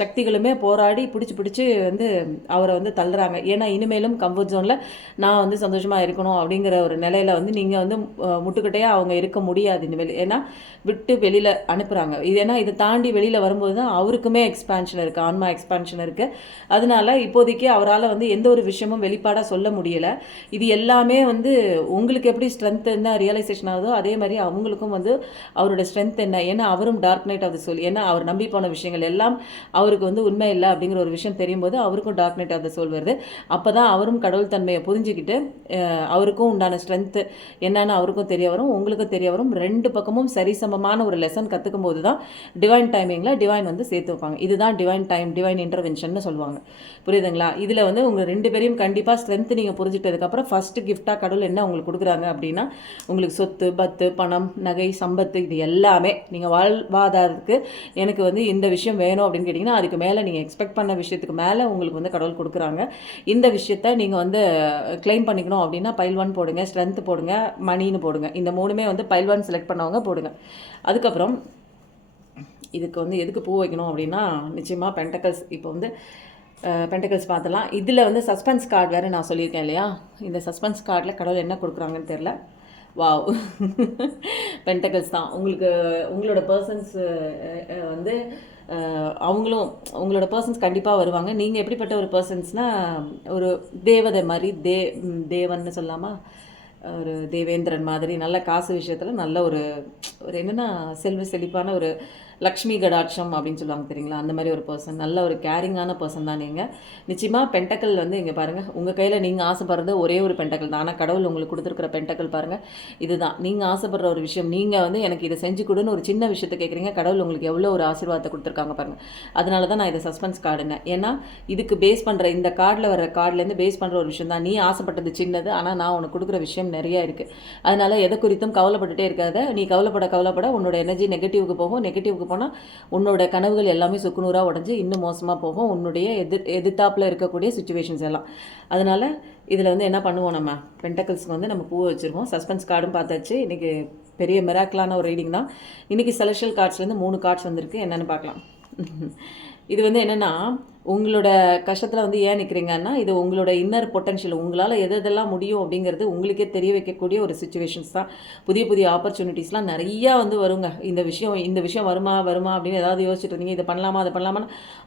சக்திகளுமே போராடி பிடிச்சி வந்து அவரை வந்து தள்ளுறாங்க. ஏன்னா இனிமேலும் கம்ஃபர்ட் ஜோனில் நான் வந்து சந்தோஷமாக இருக்கணும் அப்படிங்கிற ஒரு நிலையில் வந்து நீங்கள் வந்து முட்டுக்கிட்டையாக அவங்க இருக்க முடியாது இனிமேல். ஏன்னா விட்டு வெளியில் அனுப்புகிறாங்க. ஏன்னா இதை தாண்டி வெளியில் வரும்போது தான் அவருக்குமே எக்ஸ்பான்ஷன் இருக்குது, ஆன்மா எக்ஸ்பான்ஷன் இருக்குது. அதனால இப்போதைக்கு அவரால் வந்து எந்த ஒரு விஷயமும் வெளிப்பாடாக சொல்ல முடியலை. இது எல்லாமே வந்து உங்களுக்கு எப்படி ஸ்ட்ரென்த் என்ன ரியலைசேஷன் ஆகுதோ அதே மாதிரி அவங்களுக்கும் வந்து அவரோட ஸ்ட்ரென்த் என்ன, ஏன்னா அவரும் dark night of the soul, ஏன்னா அவர் நம்பி போன விஷயங்கள் எல்லாம் அவருக்கு வந்து உண்மை இல்லை அப்படிங்கிற ஒரு விஷயம் தெரியும் போது அவருக்கும் dark night of the soul வருது. அப்போ தான் அவரும் கடவுள் தன்மையை புரிஞ்சுக்கிட்டு அவருக்கும் உண்டான ஸ்ட்ரென்த்து என்னன்னு அவருக்கும் தெரிய வரும், உங்களுக்கும் தெரிய வரும். ரெண்டு பக்கமும் சரிசமமான ஒரு லெசன் கற்றுக்கும் போது தான் டிவைன் டைமிங்கில் டிவைன் வந்து சேர்த்து வைப்பாங்க. இதுதான் டிவைன் டைம், டிவைன் இன்டர்வென்ஷன் சொல்லுவாங்க. புரியுதுங்களா? இதில் வந்து உங்கள் ரெண்டு பேரையும் கண்டிப்பாக ஸ்ட்ரென்த் நீங்கள் புரிஞ்சுட்டதுக்கப்புறம் ஃபஸ்ட்டு கிஃப்டாக கடவுள் என்ன உங்களுக்கு கொடுக்குறாங்க அப்படின்னா, உங்களுக்கு சொத்து பத்து பணம் நகை சம்பத்து இது எல்லாமே நீங்கள் வாழ்வாதாரத்துக்கு எனக்கு வந்து இந்த விஷயம் வேணும் அப்படின்னு கேட்டிங்கன்னா அதுக்கு மேலே நீங்கள் எக்ஸ்பெக்ட் பண்ண விஷயத்துக்கு மேலே உங்களுக்கு வந்து கடவுள் கொடுக்குறாங்க. இந்த விஷயத்த நீங்கள் வந்து கிளைம் பண்ணிக்கணும் அப்படின்னா பைல் 1 போடுங்க, ஸ்ட்ரென்த் போடுங்க, மணின்னு போடுங்க. இந்த மூணுமே வந்து பைல் 1 செலக்ட் பண்ணவங்க போடுங்க. அதுக்கப்புறம் இதுக்கு வந்து எதுக்கு பூ வைக்கணும் அப்படின்னா நிச்சயமாக பென்டக்கல்ஸ். இப்போ வந்து பென்டக்கல்ஸ் பார்த்தலாம். இதில் வந்து சஸ்பென்ஸ் கார்டு வேறு நான் சொல்லியிருக்கேன் இல்லையா? இந்த சஸ்பென்ஸ் கார்டில் கடவுள் என்ன கொடுக்குறாங்கன்னு தெரில. வாவ், பென்டக்கல்ஸ் தான் உங்களுக்கு. உங்களோட பர்சன்ஸ் வந்து அவங்களும் உங்களோட பர்சன்ஸ் கண்டிப்பாக வருவாங்க. நீங்கள் எப்படிப்பட்ட ஒரு பர்சன்ஸ்னால் ஒரு தேவதை மாதிரி, தேவன்னு சொல்லாமா, ஒரு தேவேந்திரன் மாதிரி, நல்ல காசு விஷயத்தில் நல்ல ஒரு என்னென்னா செல்வ செழிப்பான ஒரு லக்ஷ்மி கடாட்சம் அப்படின்னு சொல்லுவாங்க தெரியுங்களா? அந்த மாதிரி ஒரு பர்சன், நல்ல ஒரு கேரிங்கான பர்சன் தான் நீங்கள். நிச்சயமாக பென்டக்கல் வந்து இங்கே பாருங்கள், உங்கள் கையில் நீங்கள் ஆசைப்படுறது ஒரே ஒரு பென்டக்கல் தான். ஆனால் கடவுள் உங்களுக்கு கொடுத்துருக்குற பென்டக்கல் பாருங்கள், இதுதான் நீங்கள் ஆசைப்படுற ஒரு விஷயம். நீங்கள் வந்து எனக்கு இதை செஞ்சு கொடுன்னு ஒரு சின்ன விஷயத்தை கேட்குறீங்க, கடவுள் உங்களுக்கு எவ்வளோ ஒரு ஆசீர்வாதத்தை கொடுத்துருக்காங்க பாருங்கள். அதனால தான் நான் இதை சஸ்பென்ஸ் கார்டுனேன். ஏன்னா இதுக்கு பேஸ் பண்ணுற இந்த கார்டில் வர கார்ட்லேருந்து பேஸ் பண்ணுற ஒரு விஷயம் தான். நீ ஆசைப்பட்டது சின்னது, ஆனால் நான் உனக்கு கொடுக்குற விஷயம் நிறையா இருக்குது. அதனால் எதை குறித்தும் கவலைப்பட்டுட்டே இருக்காத. நீ கவலைப்பட உன்னோட எனர்ஜி நெகட்டிவ்க்கு போகும். நெகட்டிவ்க்கு போனால் உன்னோட கனவுகள் எல்லாமே சுக்குநூறாக உடஞ்சி இன்னும் மோசமாக போகும், உன்னுடைய எதிர்த்தாப்பில் இருக்கக்கூடிய சுச்சுவேஷன்ஸ் எல்லாம். அதனால் இதில் வந்து என்ன பண்ணுவோம், நம்ம பென்டக்கல்ஸ்க்கு வந்து நம்ம பூவை வச்சுருவோம். சஸ்பென்ஸ் கார்டும் பார்த்தாச்சு. இன்றைக்கி பெரிய மிராக்கிளான ஒரு ரீடிங் தான். இன்றைக்கி செலக்ஷியல் கார்ட்ஸ்லேருந்து 3 கார்ட்ஸ் வந்திருக்கு. என்னென்னு பார்க்கலாம். இது வந்து என்னென்னா, உங்களோட கஷ்டத்தில் வந்து ஏன் நிற்கிறீங்கன்னா, இது உங்களோட இன்னர் பொட்டன்ஷியல், உங்களால் எதெல்லாம் முடியும் அப்படிங்கிறது உங்களுக்கே தெரிய வைக்கக்கூடிய ஒரு சுச்சுவேஷன்ஸ் தான். புதிய புதிய ஆப்பர்ச்சுனிட்டிஸ்லாம் நிறையா வந்து வருங்க. இந்த விஷயம் வருமா அப்படின்னு ஏதாவது யோசிச்சுட்டு இருந்தீங்க, இதை பண்ணலாமா அதை பண்ணலாமா,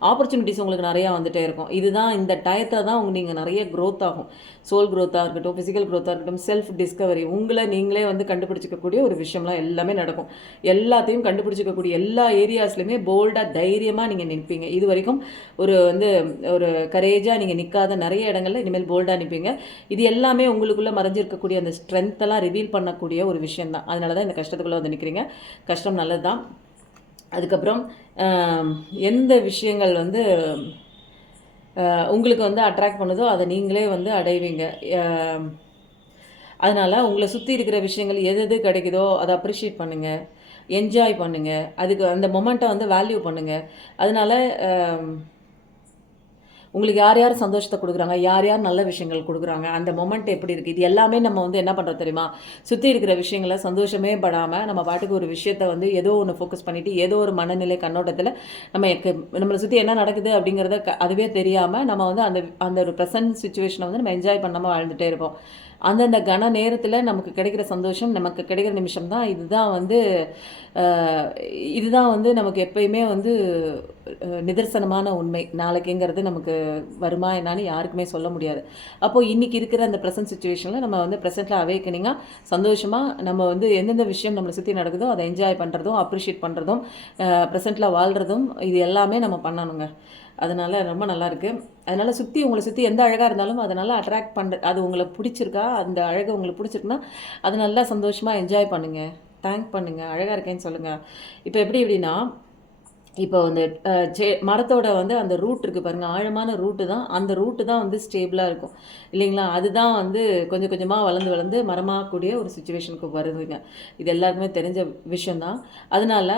ஆப்பர்ச்சுனிட்டிஸ் உங்களுக்கு நிறையா வந்துகிட்டே இருக்கும். இதுதான் இந்த டயத்தில் தான் நீங்கள் நிறைய க்ரோத் ஆகும். சோல் க்ரோத்தாக இருக்கட்டும், ஃபிசிக்கல் க்ரோத்தாக இருக்கட்டும், செல்ஃப் டிஸ்கவரி, உங்களை நீங்களே வந்து கண்டுபிடிச்சிக்கக்கூடிய ஒரு விஷயம்லாம் எல்லாமே நடக்கும். எல்லாத்தையும் கண்டுபிடிச்சிக்கக்கூடிய எல்லா ஏரியாஸ்லையுமே போல்டாக தைரியமாக நீங்கள் நிற்பீங்க. இது வரைக்கும் ஒரு கரேஜாக நீங்கள் நிற்காத நிறைய இடங்கள்ல இனிமேல் போல்டாக நிற்பீங்க. இது எல்லாமே உங்களுக்குள்ளே மறைஞ்சிருக்கக்கூடிய அந்த ஸ்ட்ரென்த்தெல்லாம் ரிவீல் பண்ணக்கூடிய ஒரு விஷயம் தான். அதனால தான் இந்த கஷ்டத்துக்குள்ளே வந்து நிற்கிறீங்க. கஷ்டம் நல்லது தான். அதுக்கப்புறம் எந்த விஷயங்கள் வந்து உங்களுக்கு வந்து அட்ராக்ட் பண்ணுதோ அதை நீங்களே வந்து அடைவீங்க. அதனால் உங்களை சுற்றி இருக்கிற விஷயங்கள் எது கிடைக்குதோ அதை அப்ரிஷியேட் பண்ணுங்கள், என்ஜாய் பண்ணுங்கள், அதுக்கு அந்த மொமெண்ட்டை வந்து வேல்யூ பண்ணுங்கள். அதனால் உங்களுக்கு யார் யார் சந்தோஷத்தை கொடுக்குறாங்க, யார் யார் நல்ல விஷயங்கள் கொடுக்குறாங்க, அந்த மொமெண்ட் எப்படி இருக்குது, இது எல்லாமே நம்ம வந்து என்ன பண்ணுறோம் தெரியுமா? சுற்றி இருக்கிற விஷயங்களை சந்தோஷமே படாமல் நம்ம பாட்டுக்கு ஒரு விஷயத்தை வந்து ஏதோ ஒன்று ஃபோக்கஸ் பண்ணிவிட்டு ஏதோ ஒரு மனநிலை கண்ணோட்டத்தில் நம்மளை சுற்றி என்ன நடக்குது அப்படிங்கிறத அதுவே தெரியாமல் நம்ம வந்து அந்த ஒரு ப்ரெசன்ட் சுச்சுவேஷனை வந்து நம்ம என்ஜாய் பண்ணாமல் வாழ்ந்துகிட்டே இருப்போம். அந்தந்த கன நேரத்தில் நமக்கு கிடைக்கிற சந்தோஷம், நமக்கு கிடைக்கிற நிமிஷம் தான் இதுதான் வந்து நமக்கு எப்பயுமே வந்து நிதர்சனமான உண்மை. நாளைக்குங்கிறது நமக்கு வருமா என்னான்னு யாருக்குமே சொல்ல முடியாது. அப்போது இன்றைக்கி இருக்கிற அந்த ப்ரெசன்ட் சுச்சுவேஷனில் நம்ம வந்து ப்ரெசென்ட்டில் அவேக்கனிங்காக சந்தோஷமாக நம்ம வந்து எந்தெந்த விஷயம் நம்மளை சுற்றி நடக்குதோ அதை என்ஜாய் பண்ணுறதும், அப்ரிஷியேட் பண்ணுறதும், ப்ரெசென்ட்டில் வாழ்கிறதும், இது எல்லாமே நம்ம பண்ணணுங்க. அதனால் ரொம்ப நல்லாயிருக்கு. அதனால் உங்களை சுற்றி எந்த அழகாக இருந்தாலும் அதனால் அட்ராக்ட் அது உங்களுக்கு பிடிச்சிருக்கா, அந்த அழகு உங்களுக்கு பிடிச்சிருக்குன்னா அது நல்லா சந்தோஷமாக என்ஜாய் பண்ணுங்கள், தேங்க் பண்ணுங்கள், அழகாக இருக்கேன்னு சொல்லுங்கள். இப்போ எப்படின்னா, இப்போ வந்து மரத்தோட வந்து அந்த ரூட் இருக்குது பாருங்கள், ஆழமான ரூட்டு தான். அந்த ரூட்டு தான் வந்து ஸ்டேபிளாக இருக்கும் இல்லைங்களா? அதுதான் வந்து கொஞ்சம் கொஞ்சமாக வளர்ந்து மரமாகக்கூடிய ஒரு சுச்சுவேஷனுக்கு வருதுங்க. இது எல்லாருக்குமே தெரிஞ்ச விஷயந்தான். அதனால்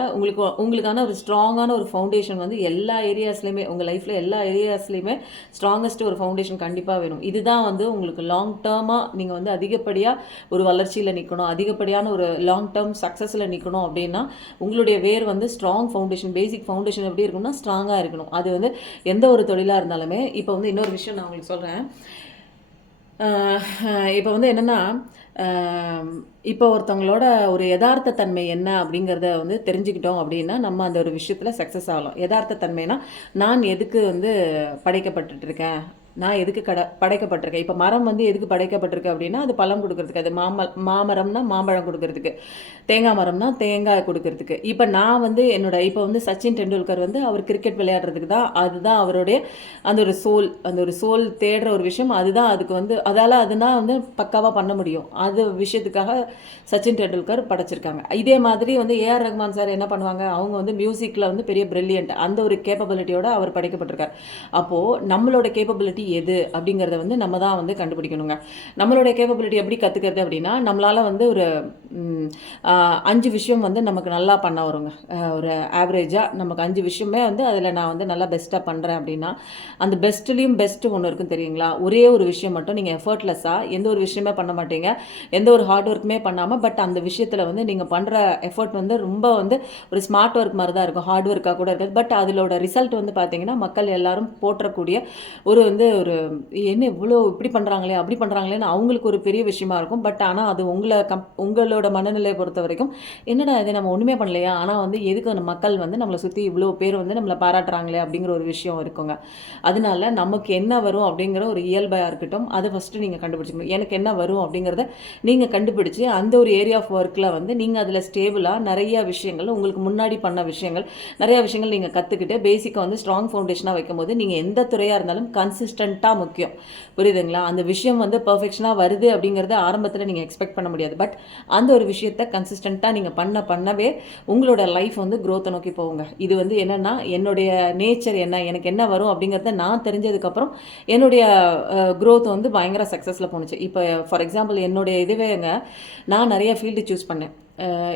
உங்களுக்கான ஒரு ஸ்ட்ராங்கான ஒரு ஃபவுண்டேஷன் வந்து எல்லா ஏரியாஸ்லேயுமே, உங்கள் லைஃப்பில் எல்லா ஏரியாஸ்லேயுமே ஸ்ட்ராங்கஸ்ட் ஒரு ஃபவுண்டேஷன் கண்டிப்பாக வேணும். இதுதான் வந்து உங்களுக்கு லாங் டேர்மாக நீங்கள் வந்து அதிகப்படியாக ஒரு வளர்ச்சியில் நிற்கணும், அதிகப்படியான ஒரு லாங் டேர்ம் சக்ஸஸில் நிற்கணும் அப்படின்னா உங்களுடைய வேர் வந்து ஸ்ட்ராங் ஃபவுண்டேஷன், பேசிக் ஃபவுண்டேஷன் எப்படி இருக்கணும்னா ஸ்ட்ராங்காக இருக்கணும். அது வந்து எந்த ஒரு தொழிலாக இருந்தாலுமே. இப்போ வந்து இன்னொரு விஷயம் நான் உங்களுக்கு சொல்கிறேன். இப்போ வந்து என்னென்னா, இப்போ ஒருத்தவங்களோட ஒரு யதார்த்த தன்மை என்ன அப்படிங்கிறத வந்து தெரிஞ்சுக்கிட்டோம் அப்படின்னா நம்ம அந்த ஒரு விஷயத்தில் சக்ஸஸ் ஆகலாம். யதார்த்த தன்மைனா நான் எதுக்கு வந்து படைக்கப்பட்டுருக்கேன், நான் எதுக்கு படைக்கப்பட்டிருக்கேன். இப்போ மரம் வந்து எதுக்கு படைக்கப்பட்டிருக்கு அப்படின்னா அது பழம் கொடுக்கறதுக்கு, அது மாமரம்னா மாம்பழம் கொடுக்கறதுக்கு, தேங்காய் மரம்னா தேங்காய் கொடுக்கறதுக்கு. இப்போ நான் வந்து இப்போ வந்து சச்சின் டெண்டுல்கர் வந்து அவர் கிரிக்கெட் விளையாடுறதுக்கு தான், அதுதான் அவருடைய அந்த ஒரு சோல் தேடுற ஒரு விஷயம். அதுதான் அதுக்கு வந்து அதுதான் வந்து பக்காவாக பண்ண முடியும். அது விஷயத்துக்காக சச்சின் டெண்டுல்கர் படைச்சிருக்காங்க. இதே மாதிரி வந்து ஏஆர் ரஹ்மான் சார் என்ன பண்ணுவாங்க, அவங்க வந்து மியூசிக்கில் வந்து பெரிய பிரில்லியன்ட், அந்த ஒரு கேப்பபிலிட்டியோட அவர் படைக்கப்பட்டிருக்கார். அப்போது நம்மளோட கேப்பபிலிட்டி எது அப்படிங்கிறத வந்து நம்ம தான் வந்து கண்டுபிடிக்கணுங்க. நம்மளுடைய கேப்பபிலிட்டி எப்படி கற்றுக்கிறது அப்படின்னா, நம்மளால் வந்து ஒரு 5 விஷயம் வந்து நமக்கு நல்லா பண்ண வருங்க. ஒரு ஆவரேஜாக நமக்கு 5 விஷயமே வந்து அதில் நான் வந்து நல்லா பெஸ்ட்டாக பண்ணுறேன் அப்படின்னா, அந்த பெஸ்ட்லேயும் பெஸ்ட்டு ஒன்று இருக்கும் தெரியுங்களா? ஒரே ஒரு விஷயம் மட்டும் நீங்கள் எஃபர்ட்லெஸ்ஸாக எந்த ஒரு விஷயமே பண்ண மாட்டீங்க, எந்த ஒரு ஹார்ட் ஒர்க்குமே பண்ணாமல், பட் அந்த விஷயத்தில் வந்து நீங்கள் பண்ணுற எஃபர்ட் வந்து ரொம்ப வந்து ஒரு ஸ்மார்ட் ஒர்க் மாதிரி தான் இருக்கும், ஹார்ட் ஒர்க்காக கூட இருக்காது. பட் அதோட ரிசல்ட் வந்து பார்த்தீங்கன்னா மக்கள் எல்லாரும் போற்றக்கூடிய ஒரு என்ன இவ்வளோ இப்படி பண்ணுறாங்களே அப்படி பண்ணுறாங்களேன்னு அவங்களுக்கு ஒரு பெரிய விஷயமா இருக்கும். பட் ஆனால் அது உங்களோட மனநிலையை பொறுத்த வரைக்கும் என்னடா இது நம்ம ஒன்றுமே பண்ணலையா, ஆனால் வந்து எதுக்கு அந்த மக்கள் வந்து நம்மளை சுற்றி இவ்வளோ பேர் வந்து நம்மளை பாராட்டுறாங்களே அப்படிங்கிற ஒரு விஷயம் இருக்குங்க. அதனால நமக்கு என்ன வரும் அப்படிங்கிற ஒரு இயல்பாக இருக்கட்டும், அதை ஃபஸ்ட்டு நீங்கள் கண்டுபிடிச்சிக்கணும். எனக்கு என்ன வரும் அப்படிங்கிறத நீங்கள் கண்டுபிடிச்சி அந்த ஒரு ஏரியா ஆஃப் ஒர்க்கில் வந்து நீங்கள் அதில் ஸ்டேபிளாக நிறைய விஷயங்கள், உங்களுக்கு முன்னாடி பண்ண விஷயங்கள், நிறையா விஷயங்கள் நீங்கள் கற்றுக்கிட்டு பேசிக்காக வந்து ஸ்ட்ராங் ஃபவுண்டேஷனாக வைக்கும்போது நீங்கள் எந்த துறையாக இருந்தாலும் கன்சிஸ்டண்ட்டாக முக்கியம். புரியுதுங்களா? அந்த விஷயம் வந்து பர்ஃபெக்ஷனாக வருது அப்படிங்கிறத ஆரம்பத்தில் நீங்கள் எக்ஸ்பெக்ட் பண்ண முடியாது. பட் அந்த ஒரு விஷயத்தை கன்சிஸ்டண்ட்டாக நீங்கள் பண்ணவே உங்களோட லைஃப் வந்து க்ரோத்தை நோக்கி போகுங்க. இது வந்து என்னென்னா, என்னுடைய நேச்சர் என்ன, எனக்கு என்ன வரும் அப்படிங்கிறத நான் தெரிஞ்சதுக்கப்புறம் என்னுடைய க்ரோத் வந்து பயங்கர சக்ஸஸில் போணுச்சு. இப்போ ஃபார் எக்ஸாம்பிள் என்னுடைய இதுவேங்க, நான் நிறைய ஃபீல்டு சூஸ் பண்ணேன்.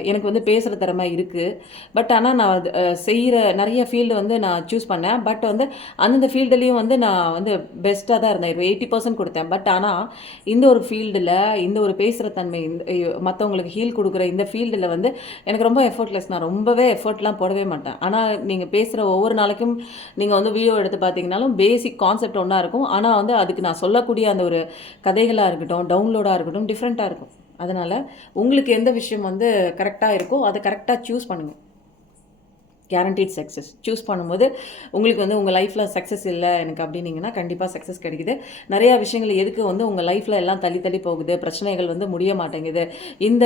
எனக்கு வந்து பேசுகிற திறமை இருக்குது. பட் ஆனால் நான் செய்கிற நிறைய ஃபீல்டு வந்து நான் சூஸ் பண்ணேன். பட் வந்து அந்தந்த ஃபீல்டுலேயும் வந்து நான் வந்து பெஸ்ட்டாக தான் இருந்தேன். 80% கொடுத்தேன். பட் ஆனால் இந்த ஒரு ஃபீல்டில் இந்த ஒரு பேசுகிற தன்மை, மற்றவங்களுக்கு ஹீல் கொடுக்குற இந்த ஃபீல்டில் வந்து எனக்கு ரொம்ப எஃபர்ட்லெஸ். நான் ரொம்பவே எஃபர்ட்லாம் போடவே மாட்டேன். ஆனால் நீங்கள் பேசுகிற ஒவ்வொரு நாளைக்கும் நீங்கள் வந்து வீடியோ எடுத்து பார்த்தீங்கன்னாலும் பேசிக் கான்செப்ட் ஒன்றா இருக்கும். ஆனால் வந்து அதுக்கு நான் சொல்லக்கூடிய அந்த ஒரு கதைகளாக இருக்கட்டும், டவுன்லோடாக இருக்கட்டும், டிஃப்ரெண்ட்டாக இருக்கும். அதனால் உங்களுக்கு எந்த விஷயம் வந்து கரெக்டாக இருக்கோ அதை கரெக்டாக சூஸ் பண்ணுங்கள். கேரண்டீட் சக்ஸஸ் சூஸ் பண்ணும்போது உங்களுக்கு வந்து உங்கள் லைஃப்பில் சக்ஸஸ் இல்லை எனக்கு அப்படின்னீங்கன்னா கண்டிப்பாக சக்ஸஸ் கிடைக்குது. நிறையா விஷயங்கள் எதுக்கு வந்து உங்கள் லைஃப்பில் எல்லாம் தள்ளி போகுது, பிரச்சனைகள் வந்து முடிய மாட்டேங்குது, இந்த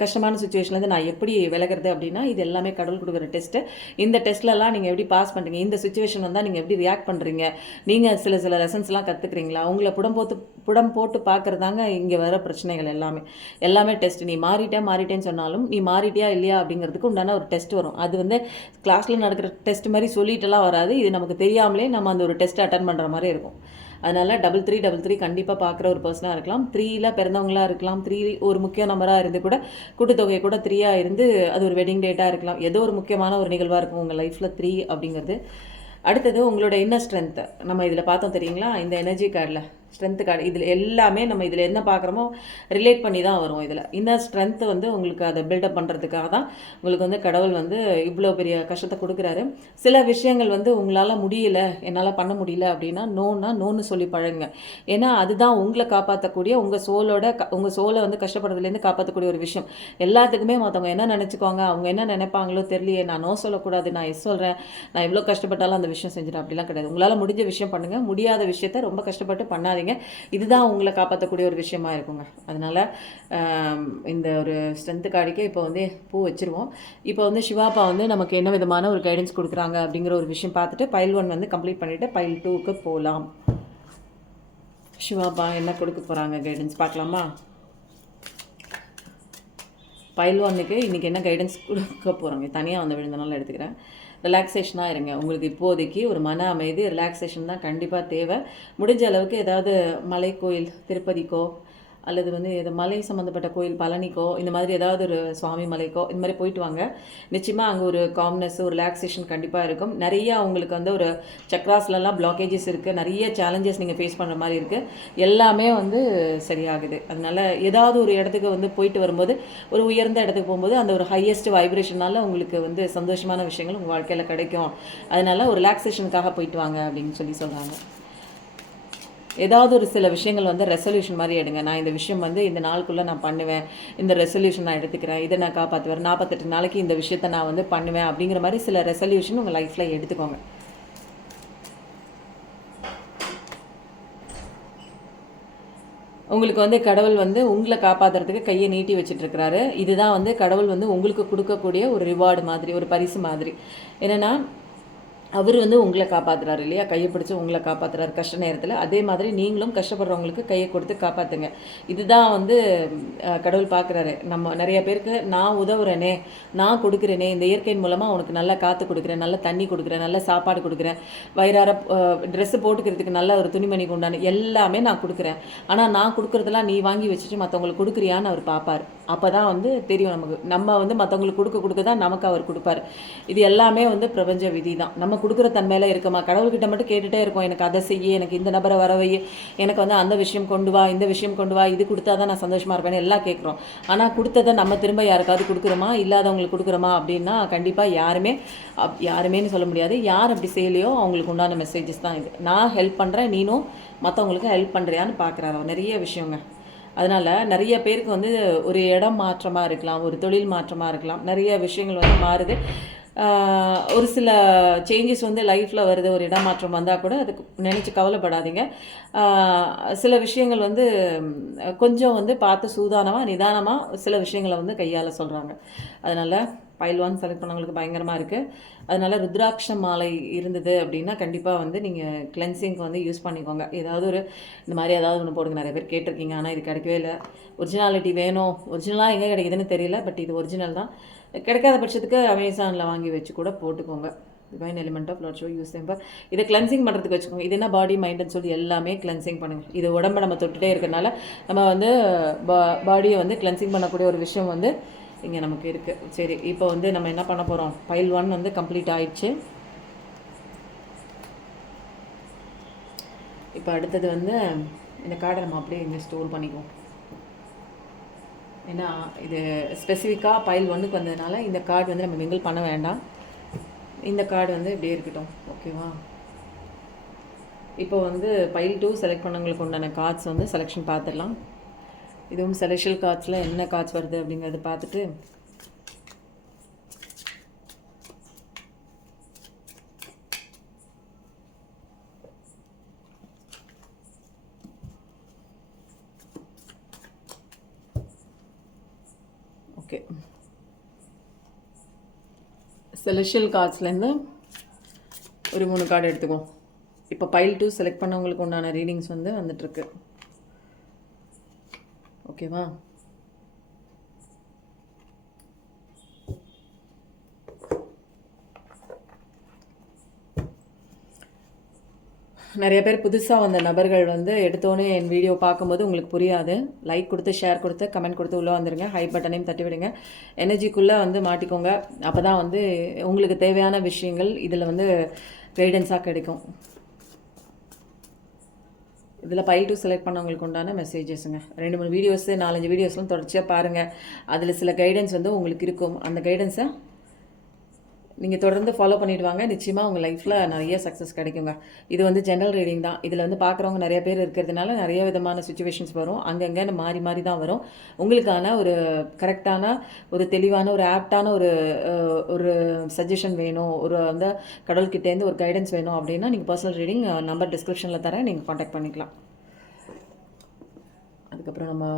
கஷ்டமான சுச்சுவேஷன்லேருந்து நான் எப்படி விலகிறது அப்படின்னா, இது எல்லாமே கடவுள் கொடுக்குற டெஸ்ட்டு. இந்த டெஸ்ட்லலாம் நீங்கள் எப்படி பாஸ் பண்ணுறீங்க, இந்த சுச்சுவேஷன் வந்தால் நீங்கள் எப்படி ரியாக்ட் பண்ணுறீங்க, நீங்கள் சில லெசன்ஸ்லாம் கற்றுக்குறீங்களா, உங்களை புடம் போட்டு பார்க்குறதாங்க இங்கே வர பிரச்சனைகள் எல்லாமே டெஸ்ட். நீ மாறிட்டேன்னு சொன்னாலும் நீ மாறிட்டியா இல்லையா அப்படிங்கிறதுக்கு உண்டான ஒரு டெஸ்ட் வரும். அது வந்து கிளாஸில் நடக்கிற டெஸ்ட் மாதிரி சொல்லிட்டுலாம் வராது. இது நமக்கு தெரியாமலே நம்ம அந்த ஒரு டெஸ்ட்டை அட்டன் பண்ணுற மாதிரி இருக்கும். அதனால் 3333 கண்டிப்பாக பார்க்குற ஒரு பர்சனாக இருக்கலாம். 3ல் பிறந்தவங்களாக இருக்கலாம். 3 ஒரு முக்கிய நம்பராக இருந்து கூட கூட்டுத்தொகை கூட 3ஆக இருந்து அது ஒரு வெட்டிங் டேட்டாக இருக்கலாம். ஏதோ ஒரு முக்கியமான ஒரு நிகழ்வாக இருக்கும் உங்கள் லைஃப்பில் 3 அப்படிங்கிறது. அடுத்தது உங்களோட இன்னர் ஸ்ட்ரென்த்து நம்ம இதில் பார்த்தோம் தெரியுங்களா, இந்த எனர்ஜி கார்டில் ஸ்ட்ரென்த்து கார்டு. இதில் எல்லாமே நம்ம இதில் என்ன பார்க்குறோமோ ரிலேட் பண்ணி தான் வரும். இதில் இன்னர் ஸ்ட்ரென்த்து வந்து உங்களுக்கு அதை பில்டப் பண்ணுறதுக்காக தான் உங்களுக்கு வந்து கடவுள் வந்து இவ்வளோ பெரிய கஷ்டத்தை கொடுக்குறாரு. சில விஷயங்கள் வந்து உங்களால் முடியல, என்னால் பண்ண முடியல அப்படின்னா நோன்னு சொல்லி பழகுங்க. ஏன்னா அதுதான் உங்களை காப்பாற்றக்கூடிய, உங்கள் சோலை வந்து கஷ்டப்படுறதுலேருந்து காப்பாற்றக்கூடிய ஒரு விஷயம். எல்லாத்துக்குமே மற்றவங்க என்ன நினச்சிக்குவாங்க, அவங்க என்ன நினைப்பாங்களோ தெரியலையே, நான் நோ சொல்லக்கூடாது, நான் எஸ் சொல்கிறேன், நான் எவ்வளோ கஷ்டப்பட்டாலும் அந்த விஷயம் செஞ்சிடும் அப்படிலாம் கிடையாது. உங்களால் முடிஞ்ச விஷயம் பண்ணுங்கள், முடியாத விஷயத்த ரொம்ப கஷ்டப்பட்டு பண்ணாதீங்க. இதுதான் உங்களை காப்பாற்றக்கூடிய ஒரு விஷயமா இருக்குங்க. அதனால் இந்த ஒரு ஸ்ட்ரென்த்து கார்டுக்கே இப்போ வந்து பூ வச்சுருவோம். இப்போ வந்து சிவாப்பா வந்து நமக்கு என்ன விதமான ஒரு கைடன்ஸ் கொடுக்குறாங்க அப்படிங்கிற ஒரு விஷயம் பார்த்துட்டு பைல் 1 வந்து கம்ப்ளீட் பண்ணிவிட்டு பைல் 2க்கு போகலாம். சிவாப்பா என்ன கொடுக்க போகிறாங்க கைடன்ஸ் பார்க்கலாமா? பைல் 1க்கு இன்றைக்கி என்ன கைடன்ஸ் கொடுக்க போகிறாங்க, தனியாக வந்து விழுந்தனால எடுத்துக்கிறேன். ரிலாக்ஸேஷனாக இருங்க. உங்களுக்கு இப்போதைக்கு ஒரு மன அமைதி, ரிலாக்ஸேஷன் தான் கண்டிப்பாக தேவை. முடிஞ்ச அளவுக்கு ஏதாவது மலை கோயில், திருப்பதிக்கோ அல்லது வந்து இது மலை சம்மந்தப்பட்ட கோயில் பழனிக்கோ இந்த மாதிரி ஏதாவது ஒரு சுவாமி மலைக்கோ இந்த மாதிரி போயிட்டு வாங்க. நிச்சயமாக அங்கே ஒரு காம்னஸ், ஒரு ரிலாக்ஸேஷன் கண்டிப்பாக இருக்கும். நிறையா உங்களுக்கு வந்து ஒரு சக்ராஸ்லலாம் பிளாக்கேஜஸ் இருக்குது, நிறைய சேலஞ்சஸ் நீங்கள் ஃபேஸ் பண்ணுற மாதிரி இருக்குது. எல்லாமே வந்து சரியாகுது. அதனால் ஏதாவது ஒரு இடத்துக்கு வந்து போயிட்டு வரும்போது, ஒரு உயர்ந்த இடத்துக்கு போகும்போது அந்த ஒரு ஹையஸ்ட் வைப்ரேஷனால் உங்களுக்கு வந்து சந்தோஷமான விஷயங்கள் உங்கள் வாழ்க்கையில் கிடைக்கும். அதனால் ஒரு ரிலாக்ஸேஷனுக்காக போயிட்டு வாங்க அப்படின்னு சொல்கிறாங்க. ஏதாவது ஒரு சில விஷயங்கள் வந்து ரெசல்யூஷன் மாதிரி எடுங்க. நான் இந்த விஷயம் வந்து இந்த நாளுக்குள்ளே நான் பண்ணுவேன், இந்த ரெசல்யூஷன் நான் எடுத்துக்கிறேன், இதை நான் காப்பாற்றுவேன், 48 நாளைக்கு இந்த விஷயத்தை நான் வந்து பண்ணுவேன் அப்படிங்கிற மாதிரி சில ரெசல்யூஷன் உங்கள் லைஃப்பில் எடுத்துக்கோங்க. உங்களுக்கு வந்து கடவுள் வந்து உங்களை காப்பாற்றுறதுக்கு கையை நீட்டி வச்சிட்ருக்கிறாரு. இதுதான் வந்து கடவுள் வந்து உங்களுக்கு கொடுக்கக்கூடிய ஒரு ரிவார்டு மாதிரி, ஒரு பரிசு மாதிரி. என்னென்னா அவர் வந்து உங்களை காப்பாற்றுறாரு இல்லையா, கையை பிடிச்சி உங்களை காப்பாற்றுறாரு கஷ்ட நேரத்தில். அதே மாதிரி நீங்களும் கஷ்டப்படுறவங்களுக்கு கையை கொடுத்து காப்பாற்றுங்க. இதுதான் வந்து கடவுள் பார்க்குறாரு. நம்ம நிறைய பேருக்கு நான் உதவுறேனே, நான் கொடுக்குறேனே, இந்த இயற்கையின் மூலமாக உனக்கு நல்லா காற்று கொடுக்குறேன், நல்ல தண்ணி கொடுக்குறேன், நல்ல சாப்பாடு கொடுக்குறேன், வயிறார ட்ரெஸ்ஸு போட்டுக்கிறதுக்கு நல்ல ஒரு துணிமணி கொண்டாந்து எல்லாமே நான் கொடுக்குறேன். ஆனால் நான் கொடுக்குறதெல்லாம் நீ வாங்கி வச்சுட்டு மற்றவங்களுக்கு கொடுக்குறியான்னு அவர் பார்ப்பார். அப்போ தான் வந்து தெரியும் நமக்கு, நம்ம வந்து மற்றவங்களுக்கு கொடுக்க தான் நமக்கு அவர் கொடுப்பார். இது எல்லாமே வந்து பிரபஞ்ச விதி தான். நம்ம கொடுக்குற தன்மையில இருக்குமா, கடவுள்கிட்ட மட்டும் கேட்டுகிட்டே இருக்கோம், எனக்கு அதை செய்ய, எனக்கு இந்த நபரை வரவை, எனக்கு வந்து அந்த விஷயம் கொண்டு வா, இந்த விஷயம் கொண்டு வா, இது கொடுத்தா தான் நான் சந்தோஷமாக இருப்பேன்னு எல்லாம் கேட்குறோம். ஆனால் கொடுத்ததை நம்ம திரும்ப யாருக்காவது கொடுக்குறோமா, இல்லாதவங்களுக்கு கொடுக்குறோமா அப்படின்னா கண்டிப்பாக யாருமேன்னு சொல்ல முடியாது. யார் அப்படி செய்யலையோ அவங்களுக்கு உண்டான மெசேஜஸ் தான் இது. நான் ஹெல்ப் பண்ணுறேன், நீனும் மற்றவங்களுக்கு ஹெல்ப் பண்ணுறியான்னு பார்க்குறாரு நிறைய விஷயங்க. அதனால் நிறைய பேருக்கு வந்து ஒரு இடம் மாற்றமாக இருக்கலாம், ஒரு தொழில் மாற்றமாக இருக்கலாம், நிறைய விஷயங்கள் வந்து மாறுது. ஒரு சில சேஞ்சஸ் வந்து லைஃப்பில் வருது, ஒரு இடமாற்றம் வந்தால் கூட அதுக்கு நினச்சி கவலைப்படாதீங்க. சில விஷயங்கள் வந்து கொஞ்சம் வந்து பார்த்து சூதானமாக நிதானமாக சில விஷயங்களை வந்து கையாள சொல்கிறாங்க. அதனால் பைல் 1 செலக்ட் பண்ணவங்களுக்கு பயங்கரமாக இருக்குது. அதனால் ருத்ராட்ச மாலை இருந்தது அப்படின்னா கண்டிப்பாக வந்து நீங்கள் கிளென்சிங்க்கு வந்து யூஸ் பண்ணிக்கோங்க. ஏதாவது ஒரு இந்த மாதிரி ஏதாவது ஒன்று போடுங்க. நிறைய பேர் கேட்டிருக்கீங்க, ஆனால் இது கிடைக்கவே இல்லை. ஒரிஜினாலிட்டி வேணும், ஒரிஜினலாக எங்கே கிடைக்குதுன்னு தெரியல, பட் இது ஒரிஜினல் தான். கிடைக்காத பட்சத்துக்கு அமேசானில் வாங்கி வச்சு கூட போட்டுக்கோங்க. Divine element of lord show use chamber. இதை கிளென்சிங் பண்ணுறதுக்கு வச்சுக்கோங்க. இது என்ன பாடி மைண்டுன்னு சொல்லி எல்லாமே கிளென்சிங் பண்ணுங்கள். இது உடம்பை நம்ம தொட்டுகிட்டே இருக்கிறனால நம்ம வந்து பாடியை வந்து கிளென்சிங் பண்ணக்கூடிய ஒரு விஷயம் வந்து இங்கே நமக்கு இருக்குது. சரி, இப்போ வந்து நம்ம என்ன பண்ண போகிறோம், பைல் 1 வந்து கம்ப்ளீட் ஆயிடுச்சு. இப்போ அடுத்தது வந்து இந்த கார்டை நம்ம அப்படியே இங்கே ஸ்டோர் பண்ணிக்குவோம். ஏன்னா இது ஸ்பெசிஃபிக்காக பைல் 1க்கு வந்ததுனால இந்த கார்டு வந்து நம்ம மிங்கிள் பண்ண வேண்டாம். இந்த கார்டு வந்து இப்படியே இருக்கட்டும், ஓகேவா? இப்போ வந்து பைல் 2 செலக்ட் பண்ணவங்களுக்கு உண்டான கார்ட்ஸ் வந்து செலெக்ஷன் பார்த்துடலாம். இதுவும் செலெக்ஷியல் கார்ட்ஸில் என்ன கார்ட்ஸ் வருது அப்படிங்கிறத பார்த்துட்டு ஓகே, செலெக்ஷியல் கார்ட்ஸ்லேருந்து ஒரு 3 கார்டு எடுத்துக்குவோம். இப்போ பைல் 2 செலக்ட் பண்ணவங்களுக்கு உண்டான ரீடிங்ஸ் வந்து வந்துட்டுருக்கு, ஓகேவா? நிறைய பேர் புதுசாக வந்த நபர்கள் வந்து எடுத்தோன்னே என் வீடியோ பார்க்கும்போது உங்களுக்கு புரியாது. லைக் கொடுத்து, ஷேர் கொடுத்து, கமெண்ட் கொடுத்து உள்ளே வந்துடுங்க. ஹை பட்டனையும் தட்டி விடுங்க. எனர்ஜிக்குள்ளே வந்து மாட்டிக்கோங்க. அப்போ தான் வந்து உங்களுக்கு தேவையான விஷயங்கள் இதில் வந்து கைடன்ஸாக கிடைக்கும். இதில் பைல் 2 செலக்ட் பண்ணவங்களுக்கு உண்டான மெசேஜஸுங்க. 2-3 வீடியோஸு, 4-5 வீடியோஸ்லாம் தொடர்ச்சியாக பாருங்கள். அதில் சில கைடன்ஸ் வந்து உங்களுக்கு இருக்கும். அந்த கைடன்ஸை நீங்கள் தொடர்ந்து ஃபாலோ பண்ணிட்டு வாங்க. நிச்சயமாக உங்கள் லைஃப்பில் நிறைய சக்ஸஸ் கிடைக்குங்க. இது வந்து ஜென்ரல் ரீடிங் தான். இதில் வந்து பார்க்குறவங்க நிறைய பேர் இருக்கிறதுனால நிறைய விதமான சுச்சுவேஷன்ஸ் வரும். அங்கங்கே மாறி தான் வரும். உங்களுக்கான ஒரு கரெக்டான, ஒரு தெளிவான, ஒரு ஆப்டான ஒரு சஜஷன் வேணும், ஒரு வந்து கடவுள்கிட்டேருந்து ஒரு கைடன்ஸ் வேணும் அப்படின்னா நீங்கள் பர்சனல் ரீடிங் நம்பர் டிஸ்கிரிப்ஷனில் தரேன், நீங்கள் காண்டாக்ட் பண்ணிக்கலாம். அதுக்கப்புறம் நம்ம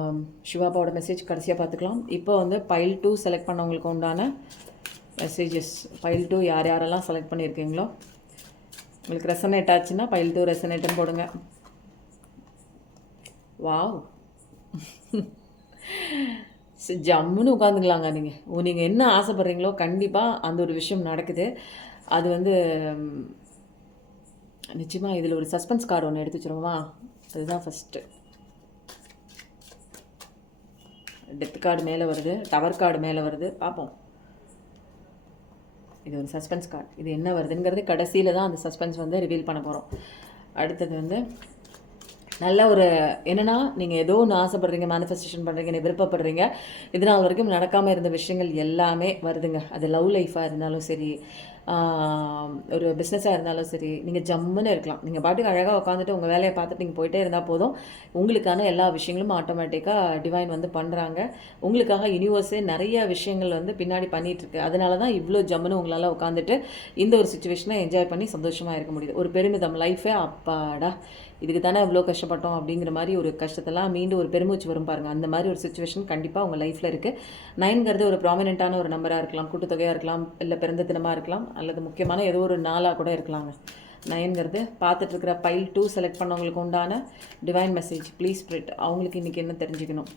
சிவாபாவோட மெசேஜ் கடைசியாக பார்த்துக்கலாம். இப்போ வந்து பைல் 2 செலக்ட் பண்ணவங்களுக்கு உண்டான மெசேஜஸ். பைல் 2 யாரெல்லாம் செலக்ட் பண்ணியிருக்கீங்களோ உங்களுக்கு ரெசனேட் ஆச்சுன்னா பைல் 2 ரெசனேட்டுன்னு போடுங்க. வாவ், ஜம்முன்னு உட்காந்துக்கலாங்க. நீங்கள் என்ன ஆசைப்பட்றீங்களோ கண்டிப்பாக அந்த ஒரு விஷயம் நடக்குது. அது வந்து நிச்சயமாக. இதில் ஒரு சஸ்பென்ஸ் கார்டு ஒன்று எடுத்து வச்சுருவோமா? அதுதான் ஃபஸ்ட்டு. டெத் கார்டு மேலே வருது, டவர் கார்டு மேலே வருது, பார்ப்போம். இது ஒரு சஸ்பென்ஸ் கார்டு. இது என்ன வருதுங்கிறது கடைசியில் தான் அந்த சஸ்பென்ஸ் வந்து ரிவீல் பண்ண போகிறோம். அடுத்தது வந்து நல்ல ஒரு என்னென்னா, நீங்கள் ஏதோ ஒன்று ஆசைப்படுறீங்க, மேனிஃபெஸ்டேஷன் பண்ணுறீங்க, விருப்பப்படுறீங்க, இதனால் வரைக்கும் நடக்காமல் இருந்த விஷயங்கள் எல்லாமே வருதுங்க. அது லவ் லைஃபாக இருந்தாலும் சரி, ஒரு பிஸ்னஸாக இருந்தாலும் சரி, நீங்கள் ஜம்முன்னு இருக்கலாம். நீங்கள் பாட்டுக்கு அழகாக உட்காந்துட்டு உங்கள் வேலையை பார்த்துட்டு நீங்கள் போயிட்டே இருந்தால் போதும். உங்களுக்கான எல்லா விஷயங்களும் ஆட்டோமேட்டிக்காக டிவைன் வந்து பண்ணுறாங்க. உங்களுக்காக யூனிவர்ஸே நிறைய விஷயங்கள் வந்து பின்னாடி பண்ணிகிட்ருக்கு. அதனால தான் இவ்வளோ ஜம்முன்னு உங்களால் உட்காந்துட்டு இந்த ஒரு சுச்சுவேஷனை என்ஜாய் பண்ணி சந்தோஷமாக இருக்க முடியுது. ஒரு பெருமிதம், லைஃபே அப்பாடா இதுக்கு தானே இவ்வளோ கஷ்டப்பட்டோம் அப்படிங்கிற மாதிரி ஒரு கஷ்டத்தெல்லாம் மீண்டும் ஒரு பெருமூச்சு வரும் பாருங்கள். அந்த மாதிரி ஒரு சுச்சுவேஷன் கண்டிப்பாக உங்கள் லைஃப்பில் இருக்குது. 9ங்கிறது ஒரு ப்ராமினெண்ட்டான ஒரு நம்பராக இருக்கலாம், கூட்டுத்தொகையாக இருக்கலாம், இல்லை பிறந்த தினமாக இருக்கலாம், அல்லது முக்கியமான ஏதோ ஒரு நாளாக கூட இருக்கலாங்க. 9ங்கிறது பார்த்துட்ருக்கிற பைல் 2 செலக்ட் பண்ணவங்களுக்கு உண்டான டிவைன் மெசேஜ் ப்ளீஸ் ஸ்பிரிட். அவங்களுக்கு இன்றைக்கி என்ன தெரிஞ்சுக்கணும்?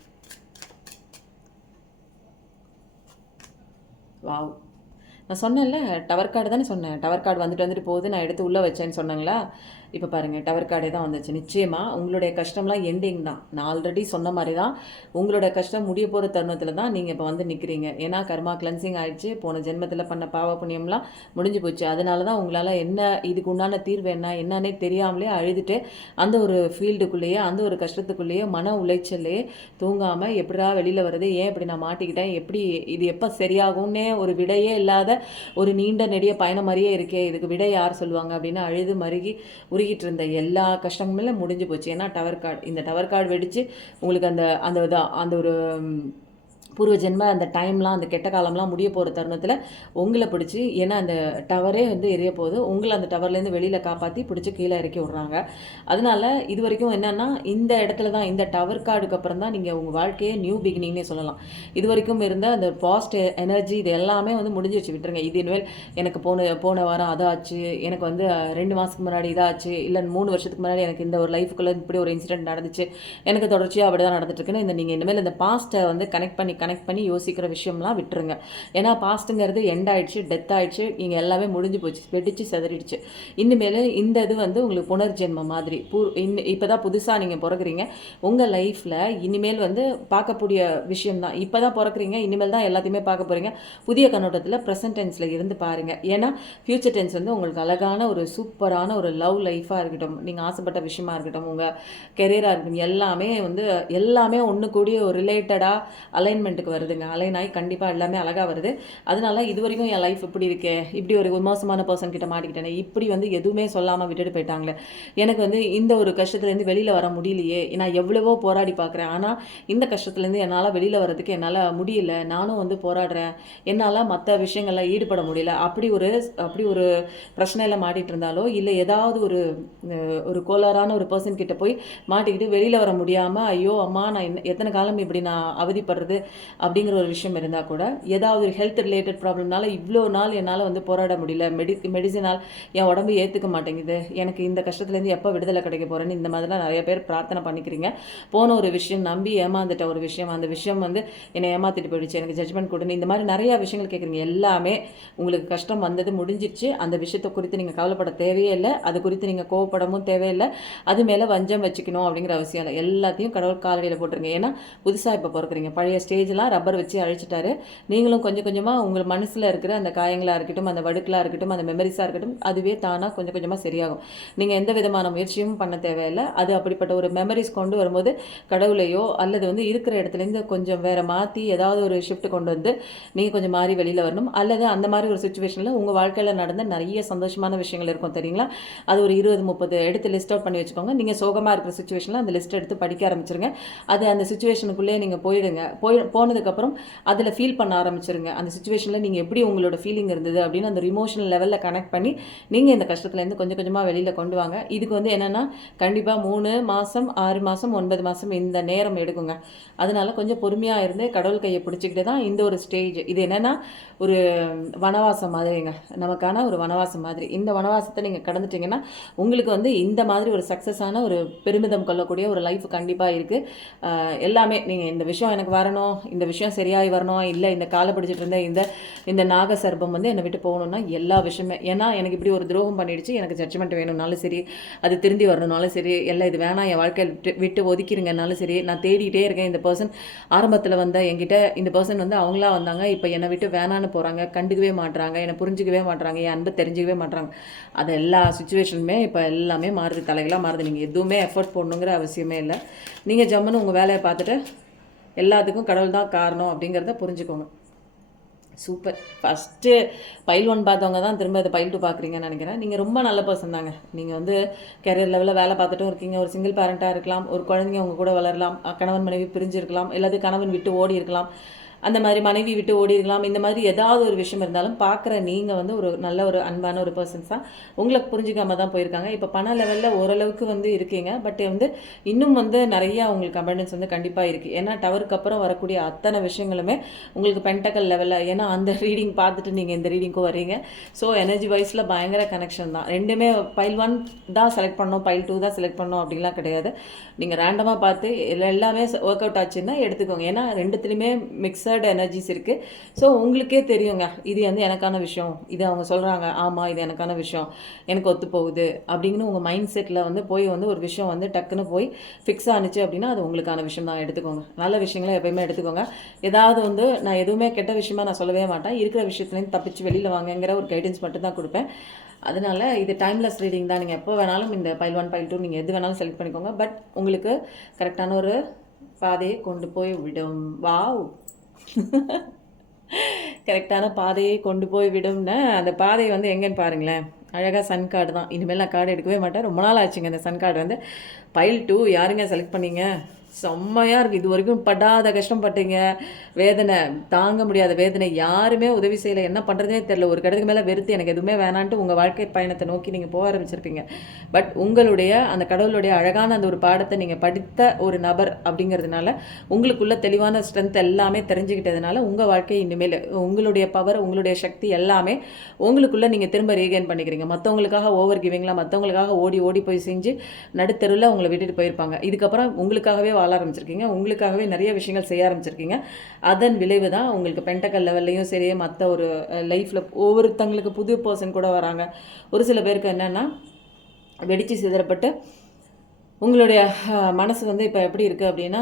வாவ், நான் சொன்னேன்ல டவர் கார்டு தானே சொன்னேன். டவர் கார்டு வந்துட்டு போகுது, நான் எடுத்து உள்ளே வச்சேன்னு சொன்னேங்களா? இப்போ பாருங்கள், டவர் கார்டே தான் வந்துச்சு. நிச்சயமாக உங்களுடைய கஷ்டம்லாம் எண்டிங் தான். நான் ஆல்ரெடி சொன்ன மாதிரி தான் உங்களோட கஷ்டம் முடிய போகிற தருணத்தில் தான் நீங்கள் இப்போ வந்து நிற்கிறீங்க. ஏன்னா கர்மா கிளென்சிங் ஆகிடுச்சு. போன ஜென்மத்தில் பண்ண பாவ புண்ணியம்லாம் முடிஞ்சு போச்சு. அதனால தான் உங்களால் என்ன இதுக்கு உண்டான தீர்வு என்னன்னே தெரியாமலே அழுதுட்டு அந்த ஒரு ஃபீல்டுக்குள்ளேயே, அந்த ஒரு கஷ்டத்துக்குள்ளேயே, மன உளைச்சல்லையே தூங்காமல் எப்படிடா வெளியில் வருது, ஏன் இப்படி நான் மாட்டிக்கிட்டேன், எப்படி இது எப்போ சரியாகும்னே ஒரு விடையே இல்லாத ஒரு நீண்ட நெடிய பயணம் மாதிரியே இருக்கே, இதுக்கு விடை யார் சொல்லுவாங்க அப்படின்னு அழுது மருகி உருகிட்டு இருந்த எல்லா கஷ்டங்களும் முடிஞ்சு போச்சு. ஏன்னா டவர் கார்டு, இந்த டவர் கார்டு வெடித்து உங்களுக்கு அந்த அந்த அந்த ஒரு பூர்வ ஜென்ம அந்த டைம்லாம், அந்த கெட்ட காலம்லாம் முடிய போகிற தருணத்தில் உங்களை பிடிச்சி, ஏன்னா அந்த டவரே வந்து எரிய போகுது, உங்களை அந்த டவர்லேருந்து வெளியில் காப்பாற்றி பிடிச்சி கீழே இறக்கி விட்றாங்க. அதனால் இது வரைக்கும் என்னென்னா இந்த இடத்துல தான், இந்த டவர் கார்டுக்கு அப்புறம் தான் நீங்கள் உங்கள் வாழ்க்கையே நியூ பிகினிங்னே சொல்லலாம். இது வரைக்கும் இருந்த அந்த பாசிட்டிவ் எனர்ஜி இது எல்லாமே வந்து முடிஞ்சிருச்சு, விட்டுருங்க. இது இனிமேல் எனக்கு போன வாரம் அதாச்சு, எனக்கு வந்து 2 மாதத்துக்கு முன்னாடி இதாச்சு, இல்லை 3 வருஷத்துக்கு முன்னாடி எனக்கு இந்த ஒரு லைஃபுக்குள்ளே இப்படி ஒரு இன்சிடென்ட் நடந்துச்சு, எனக்கு தொடர்ச்சியாக அப்படி தான் நடந்துட்டுருக்குன்னு நீங்கள் இனிமேல் இந்த பாஸ்ட்டை வந்து கனெக்ட் பண்ணி யோசிக்கிற விஷயம்லாம் விட்டுருங்க. ஏன்னா பாஸ்ட்டுங்கிறது எண்ட் ஆயிடுச்சு, டெத் ஆயிடுச்சு, நீங்கள் எல்லாமே முடிஞ்சு போச்சு, வெடிச்சு செதறிடுச்சு. இனிமேல் இந்த இது வந்து உங்களுக்கு புனர்ஜென்மம் மாதிரி இப்போ தான் புதுசாக நீங்கள் பிறகுறீங்க. உங்கள் லைஃப்பில் இனிமேல் வந்து பார்க்கக்கூடிய விஷயம்தான். இப்போ தான் பிறக்குறீங்க, இனிமேல் தான் எல்லாத்தையுமே பார்க்க போகிறீங்க. புதிய கண்ணோட்டத்தில் ப்ரெசன்ட் டென்ஸில் இருந்து பாருங்கள். ஏன்னா ஃப்யூச்சர் டென்ஸ் வந்து உங்களுக்கு அழகான ஒரு சூப்பரான ஒரு லவ் லைஃபாக இருக்கட்டும், நீங்கள் ஆசைப்பட்ட விஷயமா இருக்கட்டும், உங்கள் கெரியராக இருக்கட்டும், எல்லாமே ஒன்று கூடிய ஒரு ரிலேட்டடாக அலைன்மெண்ட் வருதுங்க. அலைனாய் கண்டிப்பாக எல்லாமே அழகாக வருது. அதனால இது வரைக்கும் என் லைஃப் இப்படி இருக்கே, இப்படி ஒரு மோசமான பர்சன் கிட்ட மாட்டிக்கிட்டேனே, இப்படி வந்து எதுவுமே சொல்லாமல் விட்டுட்டு போயிட்டாங்களே, எனக்கு வந்து இந்த ஒரு கஷ்டத்துலேருந்து வெளியில் வர முடியலையே, நான் எவ்வளவோ போராடி பார்க்குறேன், ஆனால் இந்த கஷ்டத்துலேருந்து என்னால் வெளியில் வர்றதுக்கு என்னால் முடியல, நானும் வந்து போராடுறேன், என்னால் மற்ற விஷயங்களில் ஈடுபட முடியல, அப்படி ஒரு பிரச்சனையில் மாட்டிகிட்டு இருந்தாலோ, இல்லை ஏதாவது ஒரு கோளாறான ஒரு பர்சன் கிட்ட போய் மாட்டிக்கிட்டு வெளியில் வர முடியாமல், ஐயோ அம்மா நான் எத்தனை காலம் இப்படி நான் அவதிப்படுறது அப்படிங்கிற ஒரு விஷயம் இருந்தால் கூட, ஏதாவது ஒரு ஹெல்த் ரிலேட்டட் ப்ராப்ளம்னால இவ்வளோ நாள் என்னால் வந்து போராட முடியல, மெடிசினால் என் உடம்பு ஏற்றுக்க மாட்டேங்குது, எனக்கு இந்த கஷ்டத்துலேருந்து எப்போ விடுதலை கிடைக்க போகிறேன்னு இந்த மாதிரிலாம் நிறைய பேர் பிரார்த்தனை பண்ணிக்கிறீங்க. போன ஒரு விஷயம் நம்பி ஏமாந்துட்ட ஒரு விஷயம், அந்த விஷயம் வந்து என்னை ஏமாற்றிட்டு போயிடுச்சு, எனக்கு ஜட்ஜ்மெண்ட் கொடுன்னு இந்த மாதிரி நிறையா விஷயங்கள் கேட்குறீங்க. எல்லாமே உங்களுக்கு கஷ்டம் வந்தது முடிஞ்சிடுச்சு. அந்த விஷயத்தை குறித்து நீங்கள் கவலைப்பட தேவையே இல்லை, அது குறித்து நீங்கள் கோவப்படவும் தேவையில்லை, அது மேலே வஞ்சம் வச்சுக்கணும் அப்படிங்கிற அவசியம் இல்லை. எல்லாத்தையும் கடவுள் காலடியில் போட்டுருங்க. ஏன்னா புதுசாக இப்போ பிறக்குறீங்க. பழைய ஸ்டேஜ்லாம் ரப்பர் வச்சு அழிச்சிட்டாரு. நீங்களும் கொஞ்சம் கொஞ்சமாக உங்கள் மனசில் இருக்கிற அந்த காயங்களாக இருக்கட்டும், அந்த வடுக்களாக இருக்கட்டும், அந்த மெமரிஸாக இருக்கட்டும், அதுவே தானாக கொஞ்சம் கொஞ்சமாக சரியாகும். நீங்கள் எந்த விதமான முயற்சியும் பண்ண தேவையில்லை. அது அப்படிப்பட்ட ஒரு மெமரிஸ் கொண்டு வரும்போது கடவுளையோ அல்லது வந்து இருக்கிற இடத்துலேருந்து கொஞ்சம் வேறு மாற்றி ஏதாவது ஒரு ஷிஃப்ட் கொண்டு வந்து நீங்கள் கொஞ்சம் மாறி வெளியில் வரணும். அல்லது அந்த மாதிரி ஒரு சுச்சுவேஷனில் உங்கள் வாழ்க்கையில் நடந்த நிறைய சந்தோஷமான விஷயங்கள் இருக்கும் தெரியுங்களா, அது ஒரு 20-30 எடுத்து லிஸ்ட் அவுட் பண்ணி வச்சுக்கோங்க. நீங்கள் சோகமாக இருக்கிற சுச்சுவேஷனில் அந்த லிஸ்ட் எடுத்து படிக்க ஆரம்பிச்சிருங்க. அது அந்த சுச்சுவேஷனுக்குள்ளே நீங்கள் போயிடுங்க. போனதுக்கப்புறம் அதில் ஃபீல் பண்ண ஆரம்பிச்சிருங்க. அந்த சுச்சுவேஷனில் நீங்கள் எப்படி உங்களோட ஃபீலிங் இருந்தது அப்படின்னு அந்த இமோஷனல் லெவலில் கனெக்ட் பண்ணி நீங்கள் இந்த கஷ்டத்துலேருந்து கொஞ்சம் கொஞ்சமாக வெளியில் கொண்டு வாங்க. இதுக்கு வந்து என்னென்னா கண்டிப்பாக 3 மாதம் 6 மாதம் 9 மாதம் இந்த நேரம் எடுக்குங்க. அதனால் கொஞ்சம் பொறுமையாக இருந்து கடவுள் கையை பிடிச்சிக்கிட்டு தான் இந்த ஒரு ஸ்டேஜ். இது என்னென்னா ஒரு வனவாசம் மாதிரிங்க, நமக்கான ஒரு வனவாசம் மாதிரி. இந்த வனவாசத்தை நீங்கள் கடந்துட்டிங்கன்னா உங்களுக்கு வந்து இந்த மாதிரி ஒரு சக்ஸஸான ஒரு பெருமிதம் கொள்ளக்கூடிய ஒரு லைஃப் கண்டிப்பாக இருக்குது. எல்லாமே நீங்கள் இந்த விஷயம் எனக்கு வரணும், இந்த விஷயம் சரியாகி வரணும், இல்லை இந்த காலை பிடிச்சிட்டு இருந்த இந்த நாக சர்ப்பம் வந்து என்னை விட்டு போகணுன்னா எல்லா விஷயமே, ஏன்னா எனக்கு இப்படி ஒரு துரோகம் பண்ணிடுச்சு, எனக்கு ஜட்ஜ்மெண்ட் வேணும்னாலும் சரி, அது திருந்தி வரணும்னாலும் சரி, எல்லாம் இது வேணாம் என் வாழ்க்கையில் விட்டு ஒதுக்கிடுங்கனாலும் சரி, நான் தேடிக்கிட்டே இருக்கேன். இந்த பர்சன் ஆரம்பத்தில் வந்த என்கிட்ட இந்த பர்சன் வந்து அவங்களா வந்தாங்க, இப்போ என்னை விட்டு வேணான்னு போகிறாங்க, கண்டுக்கவே மாட்டுறாங்க, என்னை புரிஞ்சிக்கவே மாட்டுறாங்க, என் அன்பை தெரிஞ்சிக்கவே மாட்டுறாங்க. அது எல்லா சுச்சுவேஷனுமே இப்போ எல்லாமே மாறுது, தலைகளாக மாறுது. நீங்கள் எதுவுமே எஃபர்ட் போடணுங்கிற அவசியமே இல்லை. நீங்கள் ஜம்முன்னு உங்கள் வேலையை பார்த்துட்டு எல்லாத்துக்கும் கடவுள் தான் காரணம் அப்படிங்கிறத புரிஞ்சுக்கோங்க. சூப்பர். ஃபஸ்ட்டு பைல் 1 பார்த்தவங்க தான் திரும்ப இதை பைல் 2 பார்க்குறீங்கன்னு நினைக்கிறேன். நீங்கள் ரொம்ப நல்ல பர்சன் தாங்க. நீங்கள் வந்து கெரியர் லெவலில் வேலை பார்த்துட்டும் இருக்கீங்க. ஒரு சிங்கிள் பேரண்ட்டாக இருக்கலாம். ஒரு குழந்தைங்க உங்கள் கூட வளரலாம். கணவன் மனைவி பிரிஞ்சு இருக்கலாம். இல்லாது கணவன் விட்டு ஓடி இருக்கலாம். அந்த மாதிரி மனைவி விட்டு ஓடி இருக்கலாம். இந்த மாதிரி ஏதாவது ஒரு விஷயம் இருந்தாலும் பார்க்குற நீங்கள் வந்து ஒரு நல்ல ஒரு அன்பான ஒரு பர்சன்ஸ் தான். உங்களுக்கு புரிஞ்சிக்காம தான் போயிருக்காங்க. இப்போ பண லெவலில் ஓரளவுக்கு வந்து இருக்கீங்க. பட் வந்து இன்னும் வந்து நிறையா உங்களுக்கு அபண்டன்ஸ் வந்து கண்டிப்பாக இருக்குது. ஏன்னா டவருக்கு அப்புறம் வரக்கூடிய அத்தனை விஷயங்களுமே உங்களுக்கு பென்டக்கல் லெவலில், ஏன்னா அந்த ரீடிங் பார்த்துட்டு நீங்கள் இந்த ரீடிங்க்கும் வரீங்க. ஸோ எனர்ஜி வைஸில் பயங்கர கனெக்ஷன் தான். ரெண்டுமே பைல் 1 தான் செலக்ட் பண்ணோம், பைல் 2 தான் செலக்ட் பண்ணோம் அப்படின்லாம் கிடையாது. நீங்கள் ரேண்டமாக பார்த்து எல்லாமே ஒர்க் அவுட் ஆச்சுன்னா எடுத்துக்கோங்க. ஏன்னா ரெண்டுத்துலேயுமே மிக்சட் எனர்ஜிஸ் இருக்குது. ஸோ உங்களுக்கே தெரியுங்க, இது வந்து எனக்கான விஷயம், இது அவங்க சொல்கிறாங்க, ஆமாம் இது எனக்கான விஷயம், எனக்கு ஒத்து போகுது அப்படிங்கன்னு உங்கள் மைண்ட் செட்டில் வந்து போய் வந்து ஒரு விஷயம் வந்து டக்குன்னு போய் ஃபிக்ஸ் ஆனிச்சு அப்படின்னா அது உங்களுக்கான விஷயம் தான். எடுத்துக்கோங்க. நல்ல விஷயங்களை எப்பயுமே எடுத்துக்கோங்க. ஏதாவது வந்து நான் எதுவுமே கெட்ட விஷயமா நான் சொல்லவே மாட்டேன். இருக்கிற விஷயத்துலேருந்து தப்பிச்சு வெளியில் வாங்கங்கிற ஒரு கைடன்ஸ் மட்டும் தான் கொடுப்பேன். அதனால் இது டைம்லெஸ் ரீடிங் தான். நீங்கள் எப்போ வேணாலும் இந்த பைல் 1 பைல் 2 நீங்கள் எது வேணாலும் செலக்ட் பண்ணிக்கோங்க. பட் உங்களுக்கு கரெக்டான ஒரு பாதையை கொண்டு போய் விடும். வாவ் கரெக்டான பாதையை கொண்டு போய் விடும்னா அந்த பாதை வந்து எங்கேன்னு பாருங்களேன். அழகாக சன் கார்டு தான். இனிமேல் நான் கார்டு எடுக்கவே மாட்டேன். ரொம்ப நாள் ஆச்சுங்க இந்த சன் கார்டு வந்து. பைல் 2 யாருங்க செலக்ட் பண்ணீங்க? செம்மையாக இருக்குது. இது வரைக்கும் படாத கஷ்டப்பட்டீங்க. வேதனை தாங்க முடியாத வேதனை. யாருமே உதவி செய்யலை. என்ன பண்ணுறதுனே தெரில. ஒரு கடத்துக்கு மேலே வெறுத்து எனக்கு எதுவுமே வேணான்ட்டு உங்கள் வாழ்க்கை பயணத்தை நோக்கி நீங்கள் போக ஆரம்பிச்சிருப்பீங்க. பட் உங்களுடைய அந்த கடவுளுடைய அழகான அந்த ஒரு பாடத்தை நீங்கள் படித்த ஒரு நபர் அப்படிங்கிறதுனால உங்களுக்குள்ள தெளிவான ஸ்ட்ரென்த் எல்லாமே தெரிஞ்சுக்கிட்டதுனால உங்கள் வாழ்க்கை இனிமேல் உங்களுடைய பவர், உங்களுடைய சக்தி எல்லாமே உங்களுக்குள்ளே நீங்கள் திரும்ப ரீகெயின் பண்ணிக்கிறீங்க. மற்றவங்களுக்காக ஓவர் கிவிங்லாம் மற்றவங்களுக்காக ஓடி ஓடி போய் செஞ்சு நடுத்தருவில் உங்களை விட்டுட்டு போயிருப்பாங்க. இதுக்கப்புறம் உங்களுக்காகவே வாழ ஆரம்பிச்சிருக்கீங்க. உங்களுக்காகவே நிறைய விஷயங்கள் செய்ய ஆரம்பிச்சிருக்கீங்க. அதன் விளைவு தான் உங்களுக்கு பென்டக்கல் லெவல்லையும் சரி, மற்ற ஒரு லைஃப்பில் ஒவ்வொருத்தங்களுக்கு புது பர்சன் கூட வராங்க. ஒரு சில பேருக்கு என்னென்னா வெடித்து சிதறப்பட்டு உங்களுடைய மனசு வந்து இப்போ எப்படி இருக்குது அப்படின்னா,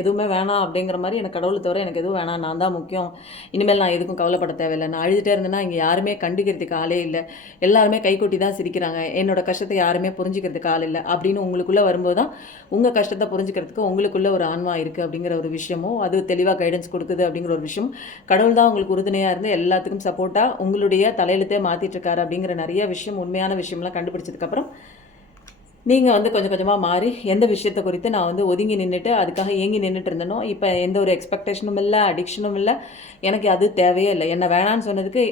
எதுவுமே வேணாம் அப்படிங்கிற மாதிரி, எனக்கு கடவுளை தவிர எனக்கு எதுவும் வேணாம், நான் தான் முக்கியம், இனிமேல் நான் எதுக்கும் கவலைப்பட தேவையில்லை, நான் அழுதுகிட்டே இருந்தேன்னா இங்கே யாருமே கண்டுக்கிறதுக்கு ஆளே இல்லை, எல்லாருமே கைகொட்டி தான் சிரிக்கிறாங்க, என்னோட கஷ்டத்தை யாருமே புரிஞ்சுக்கிறதுக்கு ஆள் இல்லை அப்படின்னு உங்களுக்குள்ளே வரும்போது தான் உங்கள் கஷ்டத்தை புரிஞ்சுக்கிறதுக்கு உங்களுக்குள்ளே ஒரு ஆன்மா இருக்குது அப்படிங்கிற ஒரு விஷயமும் அது தெளிவாக கைடன்ஸ் கொடுக்குது அப்படிங்கிற ஒரு விஷயம். கடவுள் தான் உங்களுக்கு உறுதுணையாக இருந்து எல்லாத்துக்கும் சப்போர்ட்டாக உங்களுடைய தலையெழுத்தே மாற்றிட்டு இருக்காரு அப்படிங்கிற நிறைய விஷயம், உண்மையான விஷயம்லாம் கண்டுபிடிச்சதுக்கப்புறம் நீங்கள் வந்து கொஞ்சம் கொஞ்சமாக மாறி எந்த விஷயத்தை குறித்து நான் வந்து ஒதுங்கி நின்றுட்டு அதுக்காக ஏங்கி நின்றுட்டு இருந்தனோ, இப்போ எந்த ஒரு எக்ஸ்பெக்டேஷனும் இல்லை, அடிக்ஷனும் இல்லை, எனக்கு அது தேவையே இல்லை. என்ன வேணான்னு சொன்னதுக்கு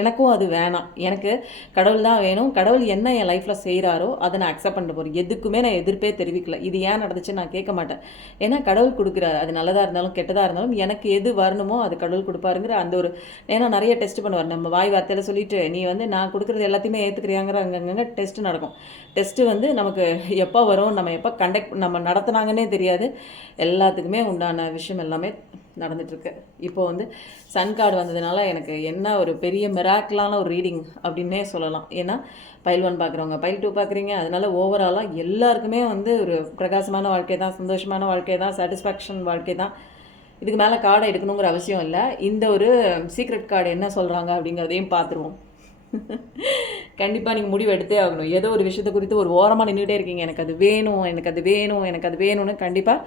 எனக்கும் அது வேணாம். எனக்கு கடவுள் தான் வேணும். கடவுள் என்ன என் லைஃப்பில் செய்கிறாரோ அதை நான் அக்செப்ட் பண்ணிட்டு போகிறேன். எதுக்குமே நான் எதிர்ப்பே தெரிவிக்கல. இது ஏன் நடந்துச்சு நான் கேட்க மாட்டேன். ஏன்னா கடவுள் கொடுக்குறாரு. அது நல்லதாக இருந்தாலும் கெட்டதாக இருந்தாலும் எனக்கு எது வரணுமோ அது கடவுள் கொடுப்பாருங்கிற அந்த ஒரு, ஏன்னா நிறைய டெஸ்ட் பண்ணுவார். நம்ம வாய் வார்த்தையில் சொல்லிட்டு நீ வந்து நான் கொடுக்குறது எல்லாத்தையுமே ஏற்றுக்கிறியாங்கிற அங்கங்கே டெஸ்ட் நடக்கும். டெஸ்ட்டு வந்து நமக்கு எப்போ வரும், நம்ம எப்போ நம்ம நடத்துனாங்கன்னே தெரியாது. எல்லாத்துக்குமே உண்டான விஷயம் எல்லாமே நடந்துகிட்ருக்கு. இப்போது வந்து சன் கார்டு வந்ததுனால எனக்கு என்ன ஒரு பெரிய மிராக்கிளான ஒரு ரீடிங் அப்படின்னே சொல்லலாம். ஏன்னா பைல் 1 பார்க்குறவங்க பைல் 2 பார்க்குறீங்க. அதனால ஓவராலாக எல்லாருக்குமே வந்து ஒரு பிரகாசமான வாழ்க்கை தான், சந்தோஷமான வாழ்க்கை தான், சாட்டிஸ்ஃபேக்ஷன் வாழ்க்கை தான். இதுக்கு மேலே கார்டை எடுக்கணுங்கிற அவசியம் இல்லை. இந்த ஒரு சீக்ரெட் கார்டு என்ன சொல்கிறாங்க அப்படிங்கிறதையும் பார்த்துருவோம். கண்டிப்பாக நீங்கள் முடிவு எடுத்தே ஆகணும். ஏதோ ஒரு விஷயத்தை குறித்து ஒரு ஓரமாக நின்றுட்டே இருக்கீங்க, எனக்கு அது வேணும், எனக்கு அது வேணும், எனக்கு அது வேணும்னு கண்டிப்பாக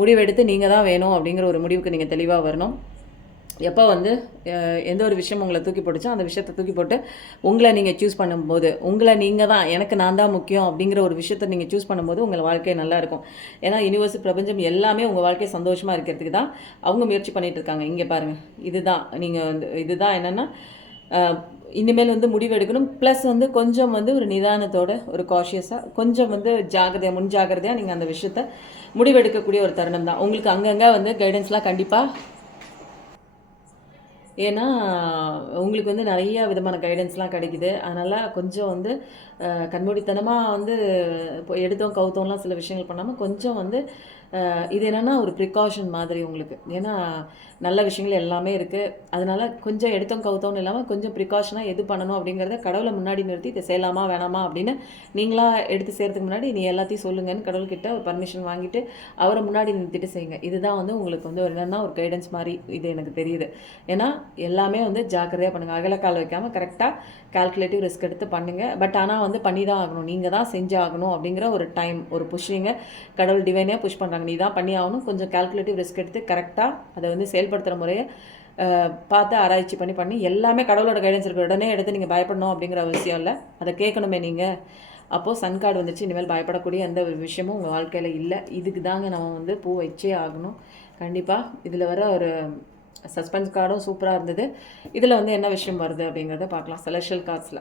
முடிவெடுத்து நீங்கள் தான் வேணும் அப்படிங்கிற ஒரு முடிவுக்கு நீங்கள் தெளிவாக வரணும். எப்போ வந்து எந்த ஒரு விஷயம் உங்களை தூக்கி போட்டுச்சோ அந்த விஷயத்தை தூக்கி போட்டு உங்களை நீங்கள் சூஸ் பண்ணும்போது, உங்களை நீங்கள் தான், எனக்கு நான் தான் முக்கியம் அப்படிங்கிற ஒரு விஷயத்தை நீங்கள் சூஸ் பண்ணும்போது உங்கள் வாழ்க்கை நல்லாயிருக்கும். ஏன்னா யூனிவர்ஸ், பிரபஞ்சம் எல்லாமே உங்கள் வாழ்க்கை சந்தோஷமாக இருக்கிறதுக்கு தான் அவங்க முயற்சி பண்ணிகிட்டு இருக்காங்க. இங்கே பாருங்கள், இதுதான் நீங்கள் வந்து இதுதான் என்னென்னா இனிமேல் வந்து முடிவு எடுக்கணும். ப்ளஸ் வந்து கொஞ்சம் வந்து ஒரு நிதானத்தோட, ஒரு காஷியஸாக, கொஞ்சம் வந்து முன் ஜாகிரதையாக நீங்கள் அந்த விஷயத்தை முடிவெடுக்கக்கூடிய ஒரு தருணம் தான். உங்களுக்கு அங்கங்கே வந்து கைடன்ஸ்லாம் கண்டிப்பாக, ஏன்னா உங்களுக்கு வந்து நிறைய விதமான கைடன்ஸ்லாம் கிடைக்குது. அதனால் கொஞ்சம் வந்து கண்மூடித்தனமாக வந்து இப்போ எடுத்தோம் கவுத்தோம்லாம் சில விஷயங்கள் பண்ணாமல் கொஞ்சம் வந்து இது என்னென்னா ஒரு ப்ரிகாஷன் மாதிரி உங்களுக்கு. ஏன்னா நல்ல விஷயங்கள் எல்லாமே இருக்குது. அதனால் கொஞ்சம் எடுத்தோம் கவுத்தோன்னு இல்லாமல் கொஞ்சம் ப்ரிகாஷனாக எது பண்ணணும் அப்படிங்கிறத கடவுளை முன்னாடி நிறுத்தி இதை செய்யலாமா வேணாமா அப்படின்னு நீங்களாக எடுத்து செய்கிறதுக்கு முன்னாடி நீ எல்லாத்தையும் சொல்லுங்கன்னு கடவுள்கிட்ட ஒரு பர்மிஷன் வாங்கிட்டு அவரை முன்னாடி நிறுத்திட்டு செய்யுங்க. இதுதான் வந்து உங்களுக்கு வந்து ஒரு என்னென்னா ஒரு கைடன்ஸ் மாதிரி இது எனக்கு தெரியுது. ஏன்னா எல்லாமே வந்து ஜாக்கிரதையாக பண்ணுங்கள். அகலக்கால் வைக்காமல் கரெக்டாக கால்குலேட்டிவ் ரிஸ்க் எடுத்து பண்ணுங்கள். பட் ஆனால் வந்து பண்ணி தான் ஆகணும், நீங்கள் தான் செஞ்சு ஆகணும் அப்படிங்கிற ஒரு டைம், ஒரு புஷ்ஷிங்க கடவுள் டிவைனே புஷ் பண்ணுறாங்க, நீ தான் பண்ணி ஆகணும். கொஞ்சம் கால்குலேட்டிவ் ரிஸ்க் எடுத்து கரெக்டாக அதை வந்து செயல்படுத்துகிற முறையை பார்த்து ஆராய்ச்சி பண்ணி எல்லாமே கடவுளோட கைடன்ஸ் இருக்குது. உடனே எடுத்து நீங்கள் பயப்படணும் அப்படிங்கிற அவசியம் இல்லை. அதை கேட்கணுமே நீங்கள். அப்போது சன் கார்டு வந்துச்சு. இனிமேல் பயப்படக்கூடிய எந்த ஒரு விஷயமும் உங்கள் வாழ்க்கையில் இல்லை. இதுக்கு தாங்க நம்ம வந்து பூ வச்சே ஆகணும் கண்டிப்பாக. இதில் வர ஒரு சஸ்பென்ஸ் கார்டும் சூப்பராக இருந்தது. இதில் வந்து என்ன விஷயம் வருது அப்படிங்கிறத பார்க்கலாம் செலெக்ஷியல் கார்ட்ஸில்.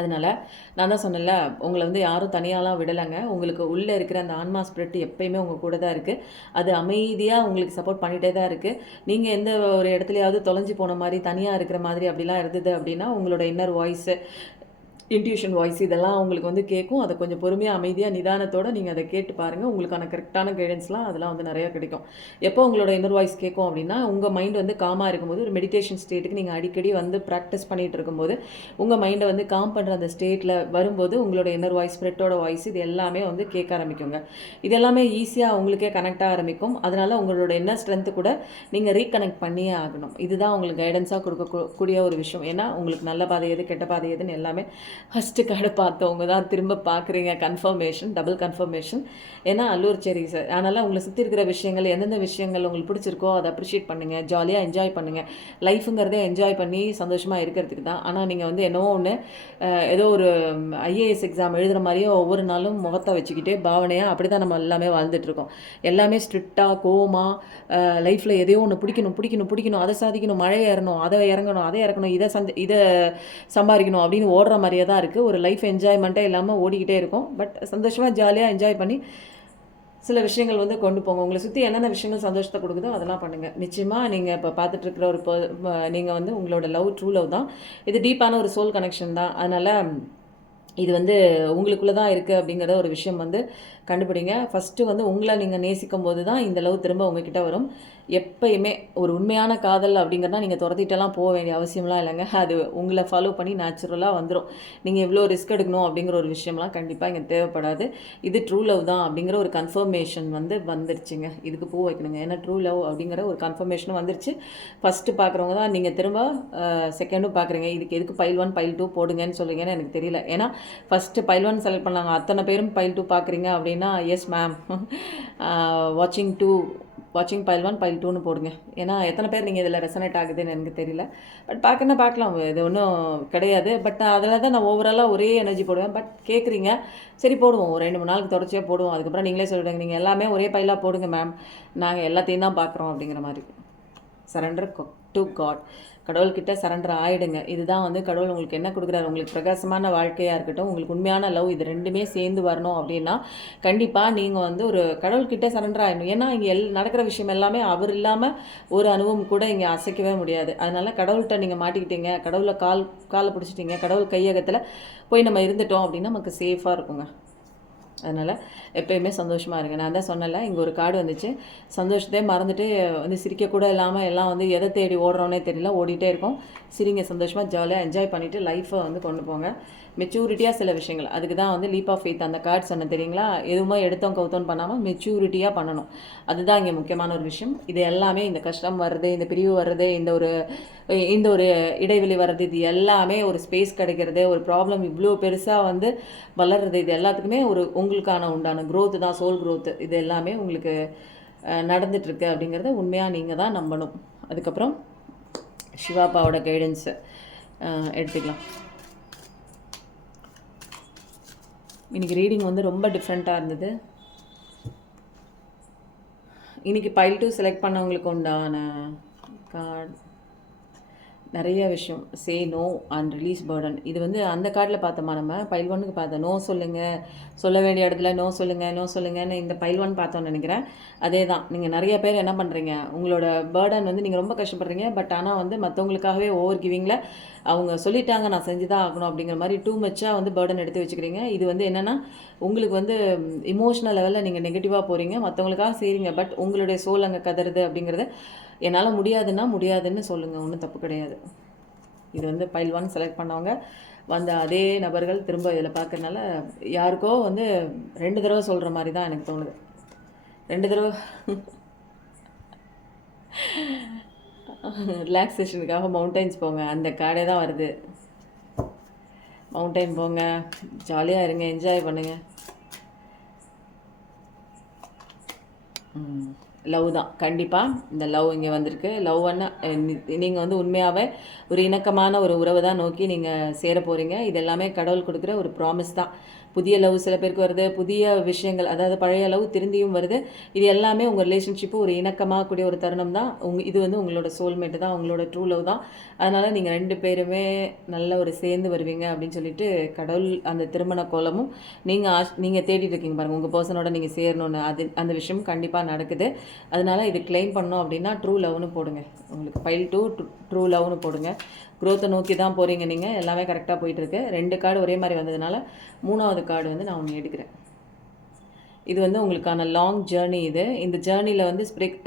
அதனால் நான் தான் சொன்னேன்ல, உங்களை வந்து யாரும் தனியாலாம் விடலைங்க. உங்களுக்கு உள்ளே இருக்கிற அந்த ஆன்மா ஸ்பிரிட் எப்பயுமே உங்கள் கூட தான் இருக்குது. அது அமைதியாக உங்களுக்கு சப்போர்ட் பண்ணிகிட்டே தான் இருக்குது. நீங்கள் எந்த ஒரு இடத்துலையாவது தொலைஞ்சு போன மாதிரி தனியாக இருக்கிற மாதிரி அப்படிலாம் இருந்தது அப்படின்னா, உங்களோட இன்னர் வாய்ஸு, இன்ட்யூஷன் வாய்ஸ் இதெல்லாம் உங்களுக்கு வந்து கேட்கும். அதை கொஞ்சம் பொறுமையாக அமைதியாக நிதானத்தோடு நீங்கள் அதை கேட்டு பாருங்கள். உங்களுக்கான கரெக்டான கைடன்ஸ்லாம் அதெல்லாம் வந்து நிறையா கிடைக்கும். எப்போ உங்களோட இன்னர் வாய்ஸ் கேட்கும் அப்படின்னா, உங்கள் மைண்ட் வந்து காமாக இருக்கும்போது, ஒரு மெடிடேஷன் ஸ்டேட்டுக்கு நீங்கள் அடிக்கடி வந்து ப்ராக்டிஸ் பண்ணிகிட்டு இருக்கும்போது, உங்கள் மைண்டை வந்து காம் பண்ணுற அந்த ஸ்டேட்டில் வரும்போது உங்களோட இன்னர் வாய்ஸ், ஸ்பிரிட்டோட வாய்ஸ் இது எல்லாமே வந்து கேட்க ஆரம்பிக்குங்க. இது எல்லாமே ஈஸியாக உங்களுக்கே கனெக்ட் ஆக ஆரம்பிக்கும். அதனால் உங்களோட இன்னர் ஸ்ட்ரென்த்து கூட நீங்கள் ரீகனெக்ட் பண்ணியே ஆகணும். இதுதான் உங்களுக்கு கைடன்ஸாக கொடுக்கக்கூடிய ஒரு விஷயம். ஏன்னா உங்களுக்கு நல்ல பாதை எது, கெட்ட பாதை எதுன்னு எல்லாமே ஃபஸ்ட்டு கார்டு பார்த்தவங்க தான் திரும்ப பார்க்குறீங்க. Confirmation, double confirmation. ஏன்னா அல்லூர் செரி சார். அதனால் உங்களை சுற்றி இருக்கிற விஷயங்கள், எந்தெந்த விஷயங்கள் உங்களுக்கு பிடிச்சிருக்கோ அதை அப்ரிஷியேட் பண்ணுங்கள். ஜாலியாக என்ஜாய் பண்ணுங்கள். லைஃபுங்கிறதே என்ஜாய் பண்ணி சந்தோஷமாக இருக்கிறதுக்கு தான். ஆனால் நீங்கள் வந்து என்னவோ ஒன்று ஏதோ ஒரு ஐஏஎஸ் எக்ஸாம் எழுதுகிற மாதிரியே ஒவ்வொரு நாளும் முகத்தை வச்சுக்கிட்டே பாவனையாக அப்படி தான் நம்ம எல்லாமே வாழ்ந்துட்டுருக்கோம். எல்லாமே ஸ்ட்ரிக்டாக கோவமாக லைஃப்பில் எதையோ ஒன்று பிடிக்கணும், அதை சாதிக்கணும், மழை ஏறணும், அதை இறங்கணும், அதை இறக்கணும், இதை சம்பாதிக்கணும் அப்படின்னு ஓடுற மாதிரியே தான் இருக்குது. ஒரு லைஃப் என்ஜாய்மெண்ட்டே இல்லாமல் ஓடிக்கிட்டே இருக்கும். பட் சந்தோஷமாக ஜாலியாக என்ஜாய் பண்ணி சில விஷயங்கள் வந்து கொண்டு போங்க. உங்களை சுற்றி என்னென்ன விஷயங்கள் சந்தோஷத்தை கொடுக்குதோ அதெல்லாம் பண்ணுங்கள். நிச்சயமாக நீங்கள் இப்போ பார்த்துட்ருக்கிற ஒரு நீங்கள் வந்து உங்களோட லவ் ட்ரூ லவ் தான். இது டீப்பான ஒரு சோல் கனெக்ஷன் தான். அதனால் இது வந்து உங்களுக்குள்ளே தான் இருக்குது அப்படிங்கிற ஒரு விஷயம் வந்து கண்டுபிடிங்க. ஃபஸ்ட்டு வந்து உங்களை நீங்கள் நேசிக்கும் போது தான் இந்த லவ் திரும்ப உங்ககிட்ட வரும். எப்பயுமே ஒரு உண்மையான காதல் அப்படிங்கிறதா நீங்கள் துரத்திட்டெல்லாம் போக வேண்டிய அவசியம்லாம் இல்லைங்க. அது உங்களை ஃபாலோ பண்ணி நேச்சுரலாக வந்துடும். நீங்கள் எவ்வளோ ரிஸ்க் எடுக்கணும் அப்படிங்கிற ஒரு விஷயம்லாம் கண்டிப்பாக இங்கே தேவைப்படாது. இது ட்ரூ லவ் தான் அப்படிங்கிற ஒரு கன்ஃபர்மேஷன் வந்து வந்துருச்சுங்க. இதுக்கு பூ வைக்கணுங்க. ஏன்னா ட்ரூ லவ் அப்படிங்கிற ஒரு கன்ஃபர்மேஷனும் வந்துருச்சு. ஃபஸ்ட்டு பார்க்குறவங்க தான் நீங்கள் திரும்ப செகண்டும் பார்க்குறீங்க. இதுக்கு எதுக்கு பைல் 1 பைல் 2 போடுங்கன்னு சொல்லுங்கன்னு எனக்கு தெரியல. ஏன்னா ஃபஸ்ட்டு பைல் 1 செலக்ட் பண்ணாங்க. அத்தனை பேரும் பைல் 2 பார்க்குறீங்க அப்படின்னா எஸ் மேம் வாட்சிங் பைல் 1 பைல் 2ன்னு போடுங்க. ஏன்னா எத்தனை பேர் நீங்கள் இதில் ரெசனேட் ஆகுதுன்னு எனக்கு தெரியல. பட் பார்க்கணும் பார்க்கலாம், இது ஒன்றும் கிடையாது. பட் அதில் தான் நான் ஓவராலாக ஒரே எனர்ஜி போடுவேன். பட் கேட்குறீங்க, சரி போடுவோம், ஒரு 2-3 நாளுக்கு தொடர்ச்சியாக போடுவோம். அதுக்கப்புறம் நீங்களே சொல்லிவிடுங்க, நீங்கள் எல்லாமே ஒரே பைலாக போடுங்க மேம், நாங்கள் எல்லாத்தையும் தான் பார்க்குறோம் அப்படிங்கிற மாதிரி. Surrender to God. கடவுள்கிட்ட சரண்டர் ஆகிடுங்க. இதுதான் வந்து கடவுள் உங்களுக்கு என்ன கொடுக்குறாரு. உங்களுக்கு பிரகாசமான வாழ்க்கையாக இருக்கட்டும், உங்களுக்கு உண்மையான லவ், இது ரெண்டுமே சேர்ந்து வரணும் அப்படின்னா கண்டிப்பாக நீங்கள் வந்து ஒரு கடவுள்கிட்ட சரண்டர் ஆகிடணும். ஏன்னா இங்கே நடக்கிற விஷயம் எல்லாமே அவர் இல்லாமல் ஒரு அனுபவம் கூட இங்கே அசைக்கவே முடியாது. அதனால் கடவுள்கிட்ட நீங்கள் மாட்டிக்கிட்டீங்க, கடவுளை காலை பிடிச்சிட்டிங்க, கடவுள் கையகத்தில் போய் நம்ம இருந்துட்டோம் அப்படின்னா நமக்கு சேஃபாக இருக்குங்க. அதனால் எப்போயுமே சந்தோஷமாக இருங்க. நான் தான் சொன்னல, இங்கே ஒரு கார்டு வந்துச்சு. சந்தோஷத்தையே மறந்துட்டு வந்து சிரிக்கக்கூட இல்லாமல் எல்லாம் வந்து எதை தேடி ஓடுறோன்னே தெரியல, ஓடிட்டே இருக்கோம். சிரிங்க, சந்தோஷமாக ஜாலியாக என்ஜாய் பண்ணிவிட்டு லைஃப்பை வந்து கொண்டு போங்க. மெச்சூரிட்டியாக சில விஷயங்கள், அதுக்கு தான் வந்து லீப் ஆஃப் ஃபெய்த் அந்த கார்டு சொன்ன தெரியுங்களா. எதுவுமே எடுத்தோம் கவுத்தோன்னு பண்ணாமல் மெச்சூரிட்டியாக பண்ணணும். அதுதான் இங்கே முக்கியமான ஒரு விஷயம். இது எல்லாமே இந்த கஷ்டம் வர்றது, இந்த பிரிவு வர்றது, இந்த ஒரு இடைவெளி வர்றது, இது எல்லாமே ஒரு ஸ்பேஸ் கிடைக்கிறது, ஒரு ப்ராப்ளம் இவ்வளோ பெருசாக வந்து வளர்றது, இது எல்லாத்துக்குமே ஒரு உங்களுக்கான உண்டான க்ரோத்து தான், சோல் க்ரோத்து. இது எல்லாமே உங்களுக்கு நடந்துகிட்ருக்கு அப்படிங்கிறத உண்மையாக நீங்கள் தான் நம்பணும். அதுக்கப்புறம் சிவாப்பாவோட கைடன்ஸு எடுத்துக்கலாம். இன்றைக்கி ரீடிங் வந்து ரொம்ப டிஃப்ரெண்ட்டாக இருந்தது. இன்றைக்கி பைல் 2 செலக்ட் பண்ணவங்களுக்கு உண்டான கார்டு நிறைய விஷயம். Say no and release burden. இது வந்து அந்த கார்டில் பார்த்தோமா, நம்ம பைல் 1க்கு பார்த்தோம். நோ சொல்லுங்கள், சொல்ல வேண்டிய இடத்துல நோ சொல்லுங்கன்னு இந்த பைல் 1 பார்த்தோன்னு நினைக்கிறேன். அதே தான். நீங்கள் நிறைய பேர் என்ன பண்ணுறீங்க, உங்களோட பேர்டன் வந்து நீங்கள் ரொம்ப கஷ்டப்படுறீங்க. பட் ஆனால் வந்து மற்றவங்களுக்காகவே ஓவர் கிவிங்கில் அவங்க சொல்லிட்டாங்க நான் செஞ்சு தான் ஆகணும் அப்படிங்கிற மாதிரி டூ மச்சாக வந்து பேர்டன் எடுத்து வச்சுக்கிறீங்க. இது வந்து என்னென்னா உங்களுக்கு வந்து இமோஷனல் லெவலில் நீங்கள் நெகட்டிவாக போகிறீங்க, மற்றவங்களுக்காக செய்கிறீங்க. பட் உங்களுடைய சோல் அங்கே கதறுது அப்படிங்கிறது என்னால் முடியாதுன்னு சொல்லுங்கள், ஒன்றும் தப்பு கிடையாது. இது வந்து பைல் 1 செலக்ட் பண்ணவங்க வந்த அதே நபர்கள் திரும்ப இதில் பார்க்கறதுனால யாருக்கோ வந்து 2 தடவை சொல்கிற மாதிரி தான் எனக்கு தோணுது. 2 தடவை ரிலாக்ஸேஷனுக்காக மவுண்டைன்ஸ் போங்க, அந்த கார்டே தான் வருது. மவுண்டைன் போங்க, ஜாலியாக இருங்க, என்ஜாய் பண்ணுங்கள். லவ் தான் கண்டிப்பாக. இந்த லவ் இங்கே வந்திருக்கு. லவ்ன்னா நீங்கள் வந்து உண்மையாகவே ஒரு இணக்கமான ஒரு உறவை தான் நோக்கி நீங்கள் சேர போகிறீங்க. இது எல்லாமே கடவுள் கொடுக்குற ஒரு ப்ராமிஸ் தான். புதிய லவ் சில பேருக்கு வருது, புதிய விஷயங்கள், அதாவது பழைய லவ் திருந்தியும் வருது. இது எல்லாமே உங்கள் ரிலேஷன்ஷிப்பு ஒரு இணக்கமாக கூடிய ஒரு தருணம் தான். இது வந்து உங்களோட சோல்மேட்டு தான், உங்களோட ட்ரூ லவ் தான். அதனால் நீங்கள் 2 பேருமே நல்ல ஒரு சேர்ந்து வருவீங்க அப்படின்னு சொல்லிட்டு கடவுள் அந்த திருமண கோலமும் நீங்கள் தேடிட்டு இருக்கீங்க பாருங்கள், உங்கள் பர்சனோட நீங்கள் சேரணுன்னு. அந்த விஷயம் கண்டிப்பாக நடக்குது. அதனால் இது கிளைம் பண்ணோம் அப்படின்னா ட்ரூ லவ்னு போடுங்க. உங்களுக்கு ஃபைல் 2 ட்ரூ லவ்னு போடுங்க. க்ரோத்தை நோக்கி தான் போகிறீங்க நீங்கள். எல்லாமே கரெக்டாக போயிட்டுருக்கு. 2 கார்டு ஒரே மாதிரி வந்ததுனால 3வது கார்டு வந்து நான் ஒன்று எடுக்கிறேன். இது வந்து உங்களுக்கான லாங் ஜேர்னி. இந்த ஜேர்னியில் வந்து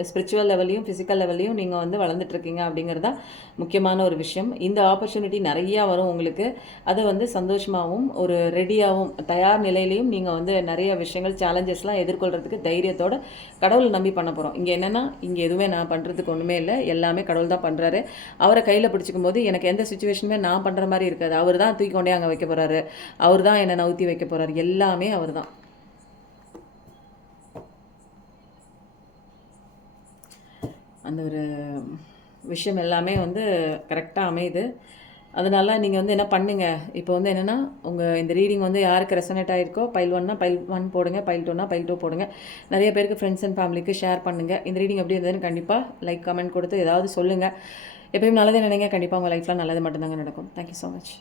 ஸ்பிரிச்சுவல் லெவல்லையும் ஃபிசிக்கல் லெவல்லையும் நீங்கள் வந்து வளர்ந்துட்டுருக்கீங்க அப்படிங்கிறது தான் முக்கியமான ஒரு விஷயம். இந்த ஆப்பர்ச்சுனிட்டி நிறையா வரும் உங்களுக்கு. அதை வந்து சந்தோஷமாகவும் ஒரு ரெடியாகவும் தயார் நிலையிலையும் நீங்கள் வந்து நிறைய விஷயங்கள் சேலஞ்சஸ்லாம் எதிர்கொள்கிறதுக்கு தைரியத்தோடு கடவுள் நம்பி பண்ண போகிறோம். இங்கே என்னென்னா, இங்கே எதுவுமே நான் பண்ணுறதுக்கு ஒன்றுமே இல்லை, எல்லாமே கடவுள் தான் பண்ணுறாரு. அவரை கையில் பிடிச்சிக்கும் போது எனக்கு எந்த சுச்சுவேஷனுமே நான் பண்ணுற மாதிரி இருக்காது. அவர் தான் தூக்கி கொண்டே அங்கே வைக்க போகிறாரு, அவர் தான் என்னை நவுத்தி வைக்க போகிறாரு, எல்லாமே அவர் தான். அந்த ஒரு விஷயம் எல்லாமே வந்து கரெக்டாக அமையுது. அதனால் நீங்கள் வந்து என்ன பண்ணுங்கள், இப்போ வந்து என்னென்னா, உங்கள் இந்த ரீடிங் வந்து யாருக்கு ரெசனேட் ஆகிருக்கோ பைல் 1னா பைல் 1 போடுங்க, பைல் 2னா பைல் 2 போடுங்க. நிறைய பேருக்கு ஃப்ரெண்ட்ஸ் அண்ட் ஃபேமிலிக்கு ஷேர் பண்ணுங்கள். இந்த ரீடிங் எப்படி இருந்ததுன்னு கண்டிப்பாக லைக் கமெண்ட் கொடுத்து ஏதாவது சொல்லுங்கள். எப்பயும் நல்லதே நினைங்க, கண்டிப்பாக உங்கள் லைஃப்பில் நல்லது மட்டும்தாங்க நடக்கும். Thank you so much.